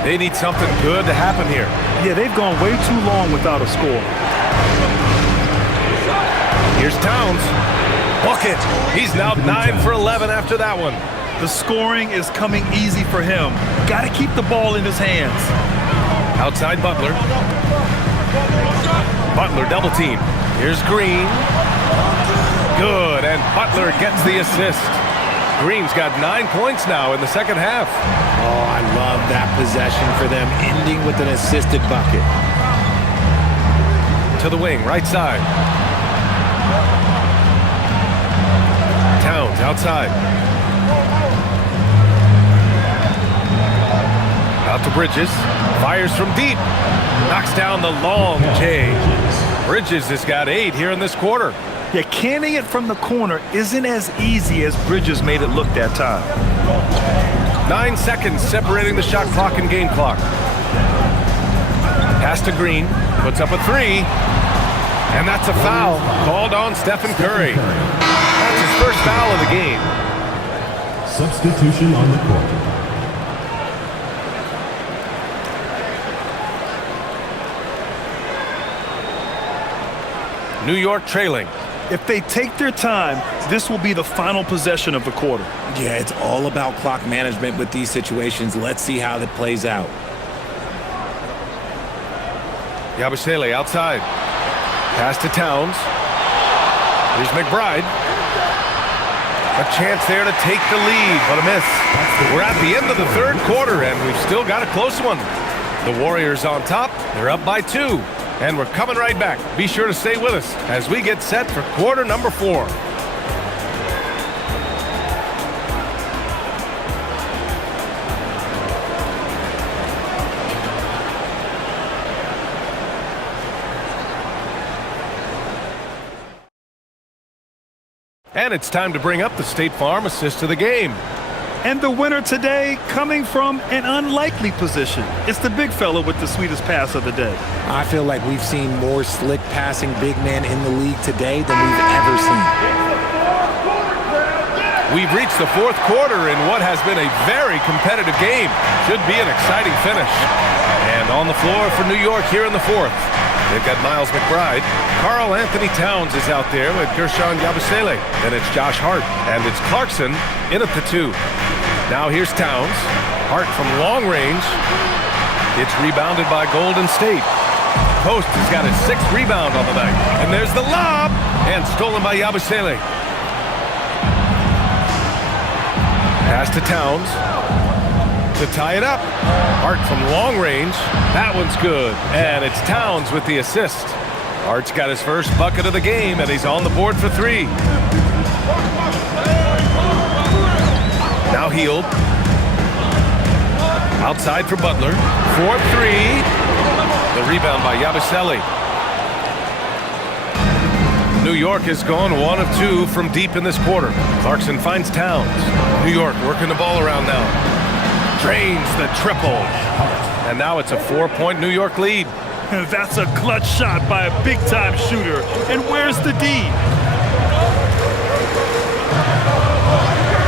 They need something good to happen here. Yeah, they've gone way too long without a score. Here's Towns. Bucket. He's now 9 for 11 after that one. The scoring is coming easy for him. Got to keep the ball in his hands. Outside Butler. Butler double team. Here's Green. Good, and Butler gets the assist. Green's got 9 points now in the second half. Oh, I love that possession for them, ending with an assisted bucket. To the wing, right side. Towns outside. Out to Bridges. Fires from deep. Knocks down the long J. Bridges has got 8 here in this quarter. Yeah, canning it from the corner isn't as easy as Bridges made it look that time. 9 seconds separating the shot clock and game clock. Pass to Green. Puts up a 3. And that's a foul called on Stephen Curry. That's his first foul of the game. Substitution on the court. New York trailing. If they take their time, This will be the final possession of the quarter. Yeah, it's all about clock management with these situations. Let's see how that plays out. Yabusele outside. Pass to Towns. Here's McBride. A chance there to take the lead, but a miss. We're at the end of the third quarter, and we've still got a close one. The Warriors on top. They're up by 2. And we're coming right back. Be sure to stay with us as we get set for quarter number 4. And it's time to bring up the State Farm assist of the game. And the winner today coming from an unlikely position. It's the big fella with the sweetest pass of the day. I feel like we've seen more slick passing big men in the league today than we've ever seen. We've reached the fourth quarter in what has been a very competitive game. Should be an exciting finish. And on the floor for New York here in the fourth. They've got Miles McBride. Karl Anthony Towns is out there with Gershon Yabusele. Then it's Josh Hart. And it's Clarkson in at the 2. Now here's Towns. Hart from long range. It's rebounded by Golden State. Post has got his 6th rebound on the night. And there's the lob. And stolen by Yabusele. Pass to Towns. To tie it up. Hart from long range. That one's good. And it's Towns with the assist. Hart's got his first bucket of the game, and he's on the board for 3. Now Hield. Outside for Butler. 4-3. The rebound by Yabusele. New York has gone 1 of 2 from deep in this quarter. Clarkson finds Towns. New York working the ball around now. Drains the triple. And now it's a 4-point New York lead. That's a clutch shot by a big-time shooter. And where's the D?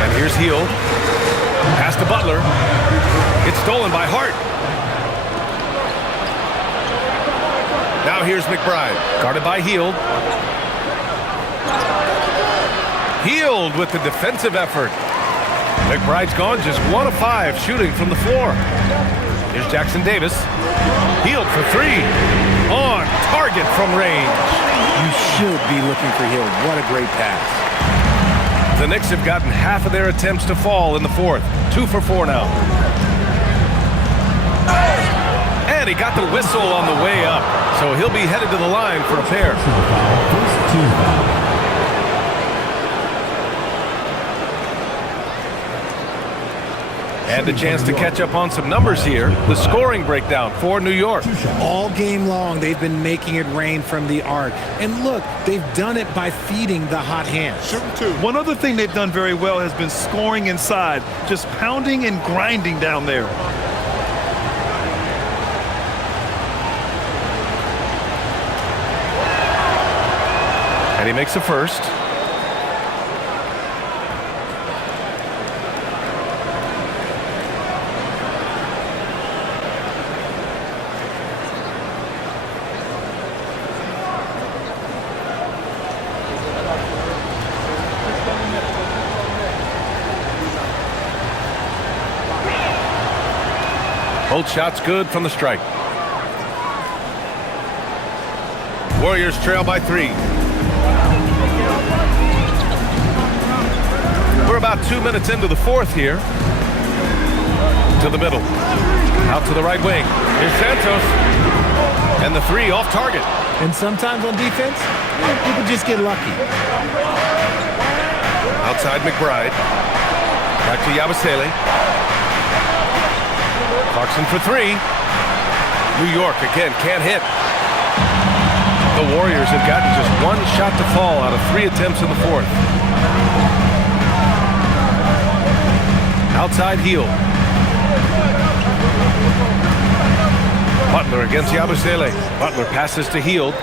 And here's Hield. Pass to Butler. It's stolen by Hart. Now here's McBride. Guarded by Hield. Hield with the defensive effort. McBride's gone just 1 of 5 shooting from the floor. Here's Jackson Davis. Hield for 3. On target from range. You should be looking for Hield. What a great pass. The Knicks have gotten half of their attempts to fall in the fourth. 2 for 4 now. And he got the whistle on the way up. So he'll be headed to the line for a pair. And a chance to catch up on some numbers here. The scoring breakdown for New York. All game long, they've been making it rain from the arc. And look, they've done it by feeding the hot hand. One other thing they've done very well has been scoring inside, just pounding and grinding down there. And he makes the first. Both shots good from the strike. Warriors trail by 3. We're about 2 minutes into the fourth here. To the middle. Out to the right wing. Here's Santos. And the 3 off target. And sometimes on defense, people just get lucky. Outside McBride. Back to Yabusele. Clarkson for 3. New York again can't hit. The Warriors have gotten just 1 shot to fall out of 3 attempts in the fourth. Outside Hield. Butler against Yabusele. Butler passes to Hield.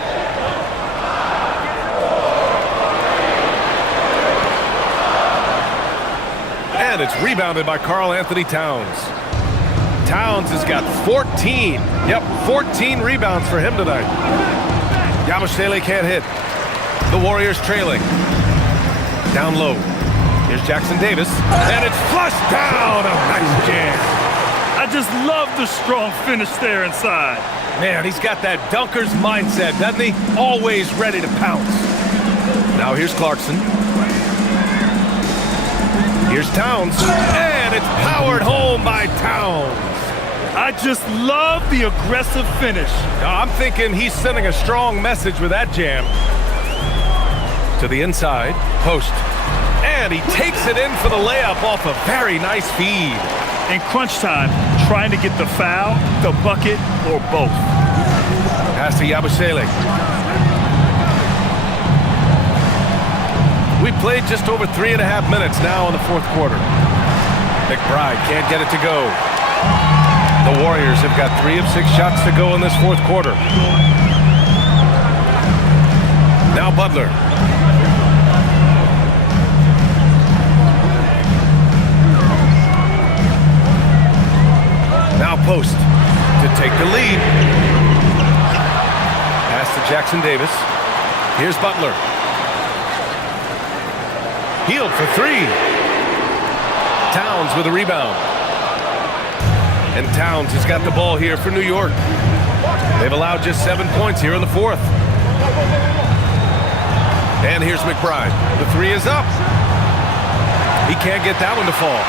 And it's rebounded by Karl Anthony Towns. Towns has got 14. Yep, 14 rebounds for him tonight. Yabusele can't hit. The Warriors trailing. Down low. Here's Jackson Davis. And it's flushed down. A nice jam. I just love the strong finish there inside. Man, he's got that dunker's mindset, doesn't he? Always ready to pounce. Now here's Clarkson. Here's Towns. And it's powered home by Towns. I just love the aggressive finish. I'm thinking he's sending a strong message with that jam. To the inside, post. And he takes it in for the layup off a very nice feed. In crunch time, trying to get the foul, the bucket, or both. Pass to Yabusele. We played just over 3.5 minutes now in the fourth quarter. McBride can't get it to go. The Warriors have got 3 of 6 shots to go in this fourth quarter. Now Butler. Now Post to take the lead. Pass to Jackson Davis. Here's Butler. Healed for 3. Towns with a rebound. And Towns has got the ball here for New York. They've allowed just 7 points here in the fourth. And here's McBride. The 3 is up. He can't get that one to fall.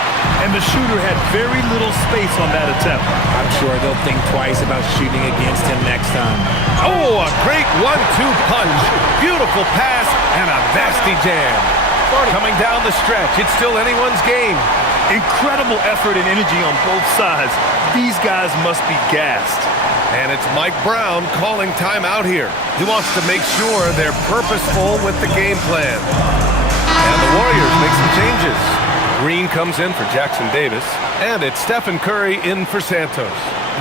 And the shooter had very little space on that attempt. I'm sure they'll think twice about shooting against him next time. Oh, a great 1-2 punch. Beautiful pass and a nasty jam. Coming down the stretch, it's still anyone's game. Incredible effort and energy on both sides. These guys must be gassed. And it's Mike Brown calling timeout here. He wants to make sure they're purposeful with the game plan. And the Warriors make some changes. Green comes in for Jackson Davis. And it's Stephen Curry in for Santos.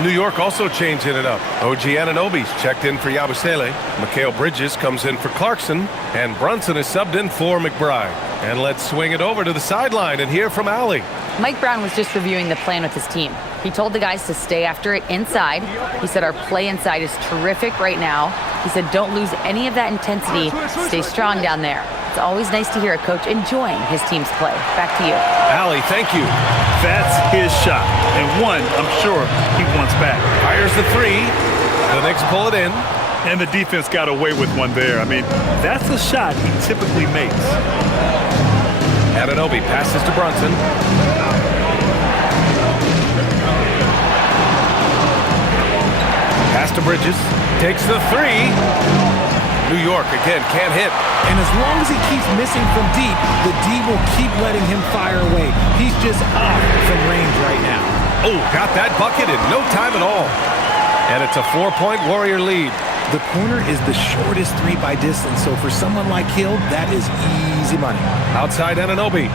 New York also changing it up. OG Anunoby's checked in for Yabusele. Mikal Bridges comes in for Clarkson. And Brunson is subbed in for McBride. And let's swing it over to the sideline and hear from Allie. Mike Brown was just reviewing the plan with his team. He told the guys to stay after it inside. He said our play inside is terrific right now. He said don't lose any of that intensity. Stay strong down there. It's always nice to hear a coach enjoying his team's play. Back to you. Allie, thank you. That's his shot. And one, I'm sure, he wants back. Fires the 3. The Knicks pull it in. And the defense got away with one there. I mean, that's a shot he typically makes. Anunoby passes to Brunson. Pass to Bridges. Takes the 3. New York again can't hit. And as long as he keeps missing from deep, the D will keep letting him fire away. He's just off from range right now. Oh, got that bucket in no time at all. And it's a 4-point Warrior lead. The corner is the shortest 3 by distance, so for someone like Hill, that is easy money. Outside Anunoby.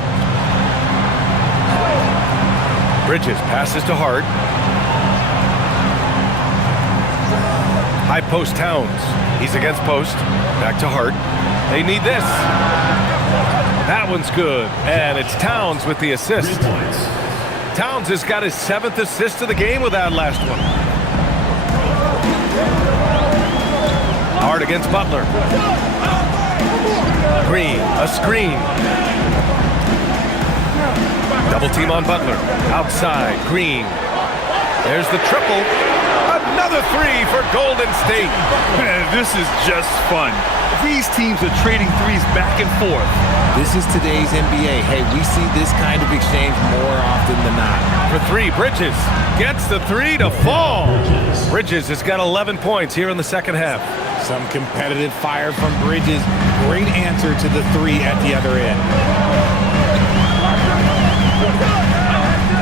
Bridges passes to Hart. High post Towns. He's against post. Back to Hart. They need this. That one's good. And it's Towns with the assist. Towns has got his 7th assist of the game with that last one. Hart against Butler. Green, a screen. Double team on Butler. Outside, Green. There's the triple. Another 3 for Golden State. Man, this is just fun. These teams are trading threes back and forth. This is today's NBA. Hey, we see this kind of exchange more often than not. For 3, Bridges gets the 3 to fall. Bridges has got 11 points here in the second half. Some competitive fire from Bridges. Great answer to the 3 at the other end.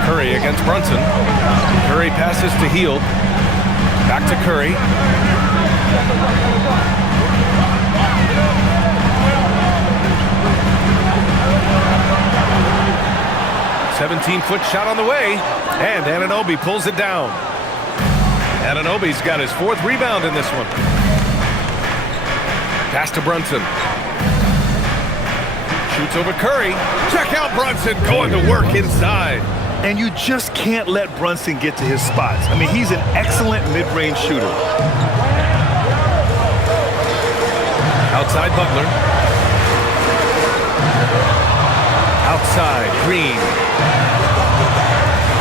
Curry against Brunson. Curry passes to Hield. Back to Curry. "17-foot shot on the way, and Anunoby pulls it down. Anunoby's got his 4th rebound in this one. Pass to Brunson. Shoots over Curry. Check out Brunson going to work inside. And you just can't let Brunson get to his spots. I mean, he's an excellent mid-range shooter. Outside Butler. Outside, Green.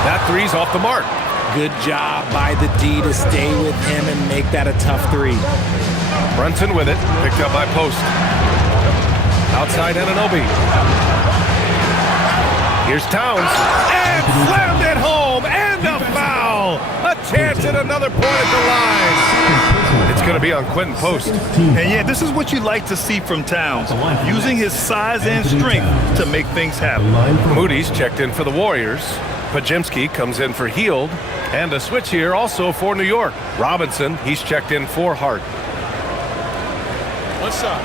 That three's off the mark. Good job by the D to stay with him and make that a tough three. Brunson with it, picked up by Post. Outside Anunoby. Here's Towns. And slammed it home, and a foul! A chance at another point at the line. It's going to be on Quentin Post. And yeah, this is what you like to see from Towns, using his size and strength to make things happen. Moody's checked in for the Warriors. Pajemski comes in for Hield. And a switch here also for New York. Robinson, he's checked in for Hart. What's up?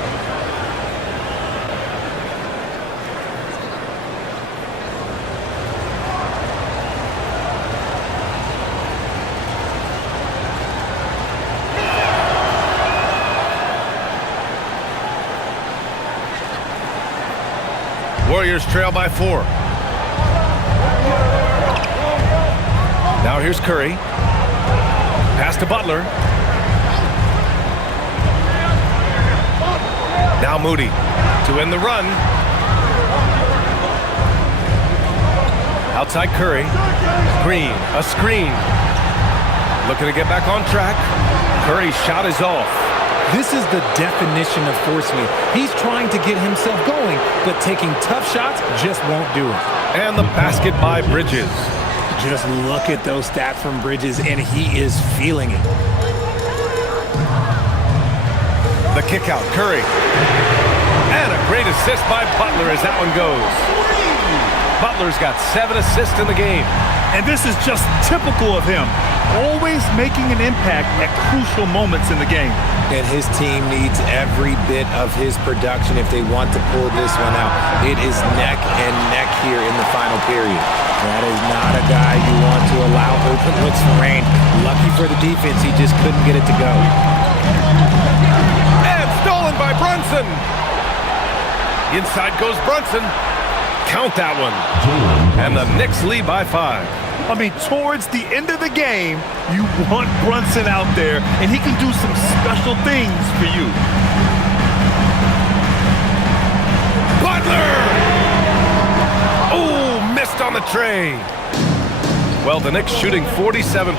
Warriors trail by 4. Now here's Curry. Pass to Butler. Now Moody to end the run. Outside Curry. Green, a screen. Looking to get back on track. Curry's shot is off. This is the definition of forcing it. He's trying to get himself going, but taking tough shots just won't do it. And the basket by Bridges. Just look at those stats from Bridges, and he is feeling it. The kick out, Curry. And a great assist by Butler as that one goes. Butler's got 7 assists in the game. And this is just typical of him, always making an impact at crucial moments in the game. And his team needs every bit of his production if they want to pull this one out. It is neck and neck here in the final period. That is not a guy you want to allow open looks for rain. Lucky for the defense, he just couldn't get it to go. And stolen by Brunson. Inside goes Brunson. Count that one. And the Knicks lead by 5. I mean, towards the end of the game, you want Brunson out there, and he can do some special things for you. Butler! Oh, missed on the tray. Well, the Knicks shooting 47%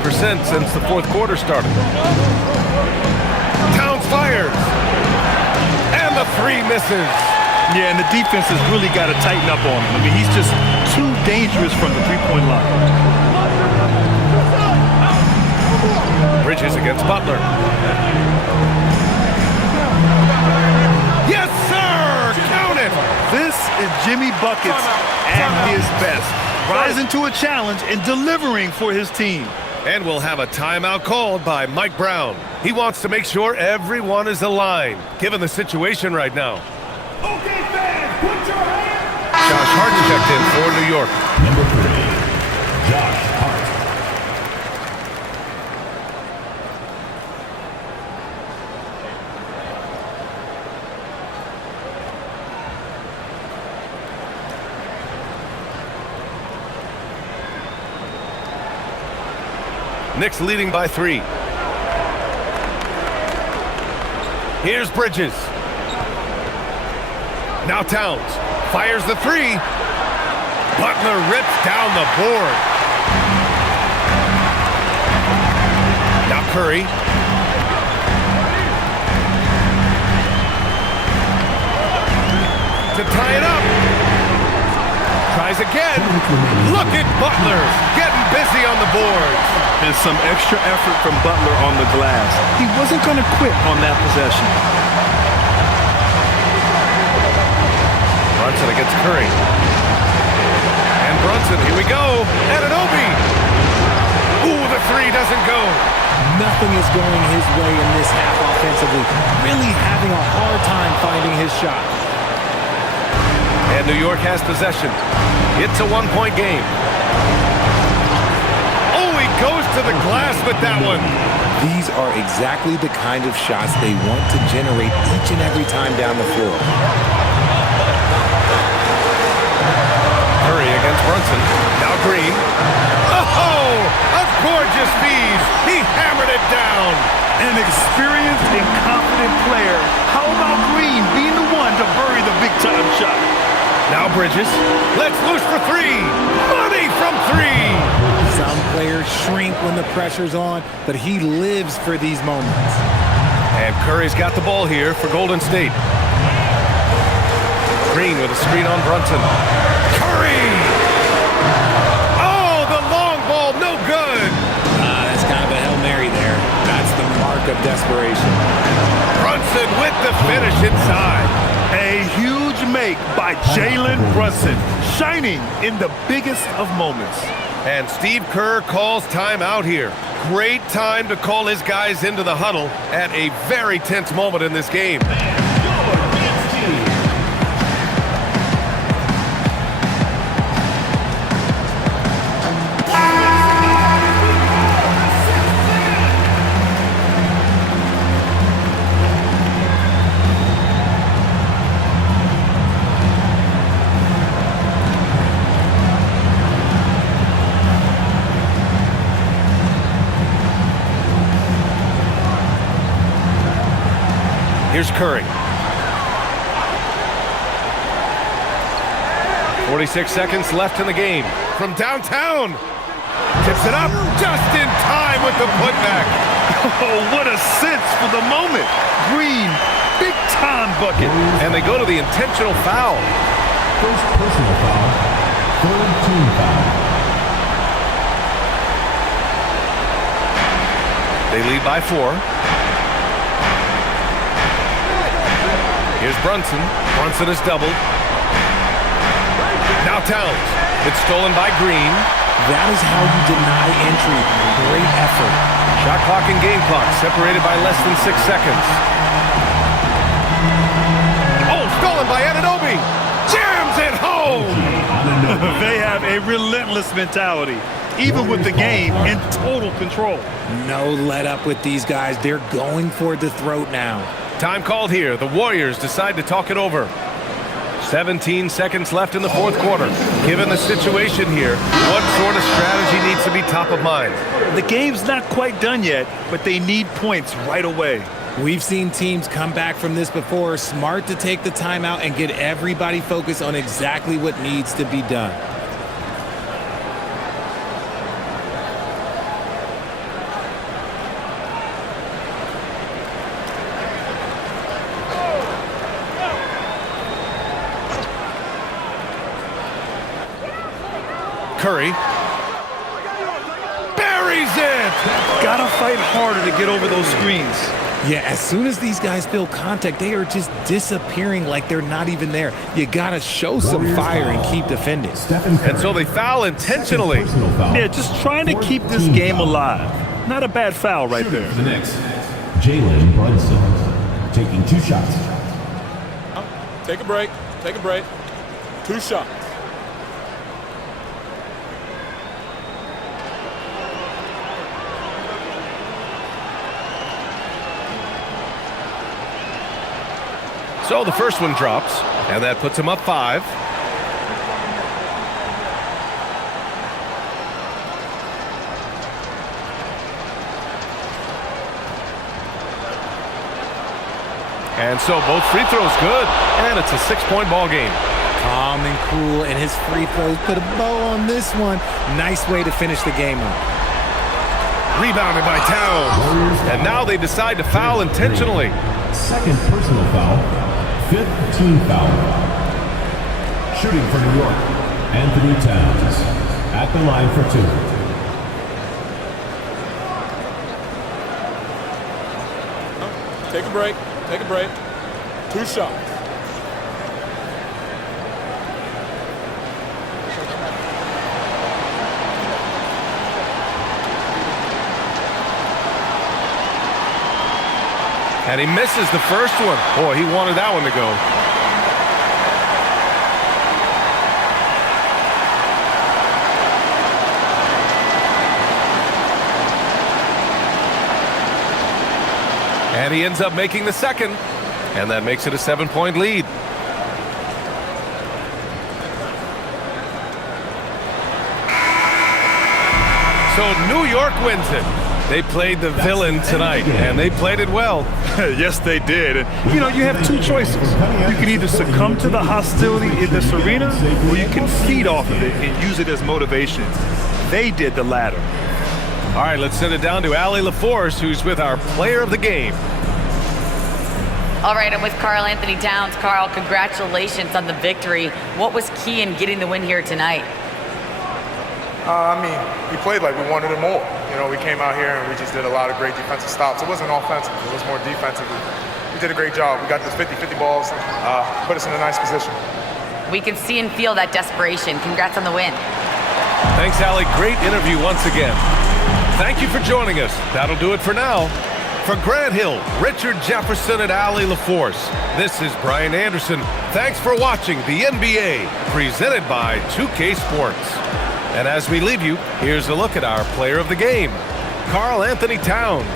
since the fourth quarter started. Towns fires. And the three misses. Yeah, and the defense has really got to tighten up on him. I mean, he's just too dangerous from the three-point line. Bridges against Butler. Yes, sir! Count it! This is Jimmy Buckets at his best, rising to a challenge and delivering for his team. And we'll have a timeout called by Mike Brown. He wants to make sure everyone is aligned, given the situation right now. Okay, fans, put your hands. Josh Hart checked in for New York. Number 3, Josh Hart. Knicks leading by 3. Here's Bridges. Now Towns fires the 3. Butler rips down the board. Now Curry. To tie it up. Tries again. Look at Butler getting busy on the boards. And some extra effort from Butler on the glass. He wasn't going to quit on that possession. Brunson against Curry. And Brunson, here we go. Anunoby. Ooh, the 3 doesn't go. Nothing is going his way in this half offensively. Really having a hard time finding his shot. And New York has possession. It's a 1-point game. Oh, he goes to the glass with that one. These are exactly the kind of shots they want to generate each and every time down the floor. Curry against Brunson. Now Green. Oh, a gorgeous feed. He hammered it down. An experienced and confident player. How about Green being the one to bury the big-time shot? Now Bridges. Let's loose for three. Money from three. Some players shrink when the pressure's on, but he lives for these moments. And Curry's got the ball here for Golden State. Green with a screen on Brunson. Curry! Oh, the long ball, no good. That's kind of a Hail Mary there. That's the mark of desperation. Brunson with the finish inside. A huge make by Jalen Brunson, shining in the biggest of moments. And Steve Kerr calls timeout here. Great time to call his guys into the huddle at a very tense moment in this game. Here's Curry. 46 seconds left in the game. From downtown. Tips it up just in time with the putback. Oh, what a sense for the moment. Green, big time bucket. And they go to the intentional foul. First personal foul. Third team foul. They lead by 4. Here's Brunson. Brunson is doubled. Now Towns. It's stolen by Green. That is how you deny entry. Great effort. Shot clock and game clock separated by less than 6 seconds. Oh, stolen by Anunoby. Jams it home. They have a relentless mentality, even with the game in total control. No let up with these guys. They're going for the throat now. Time called here. The Warriors decide to talk it over. 17 seconds left in the fourth quarter. Given the situation here, what sort of strategy needs to be top of mind? The game's not quite done yet, but they need points right away. We've seen teams come back from this before. Smart to take the timeout and get everybody focused on exactly what needs to be done. Curry buries it. Gotta fight harder to get over those screens. Yeah, as soon as these guys feel contact, they are just disappearing like they're not even there. You gotta show some fire and keep defending. And so they foul intentionally. Yeah, just trying to keep this game alive. Not a bad foul right there. The Knicks, Jalen Brunson, taking 2 shots. Take a break. Take a break. 2 shots. So the first one drops, and that puts him up 5. And so both free throws good, and it's a 6-point ball game. Calm and cool, and his free throws put a bow on this one. Nice way to finish the game up. Rebounded by Towns. And now they decide to foul intentionally. Second personal foul. 5th team foul. Shooting for New York, Anthony Towns. At the line for 2. Take a break. Take a break. 2 shots. And he misses the first one. Boy, he wanted that one to go. And he ends up making the second. And that makes it a 7-point lead. So New York wins it. They played the villain tonight, and they played it well. Yes, they did. And, you have two choices. You can either succumb to the hostility in this arena, or you can feed off of it and use it as motivation. They did the latter. All right, let's send it down to Allie LaForce, who's with our player of the game. All right, I'm with Karl Anthony Towns. Karl, congratulations on the victory. What was key in getting the win here tonight? We played like we wanted it more. We came out here and we just did a lot of great defensive stops. It wasn't offensive, it was more defensive. We did a great job. We got those 50-50 balls, put us in a nice position. We can see and feel that desperation. Congrats on the win. Thanks, Allie. Great interview once again. Thank you for joining us. That'll do it for now. For Grant Hill, Richard Jefferson, and Allie LaForce, this is Brian Anderson. Thanks for watching the NBA, presented by 2K Sports. And as we leave you, here's a look at our player of the game, Karl Anthony Towns.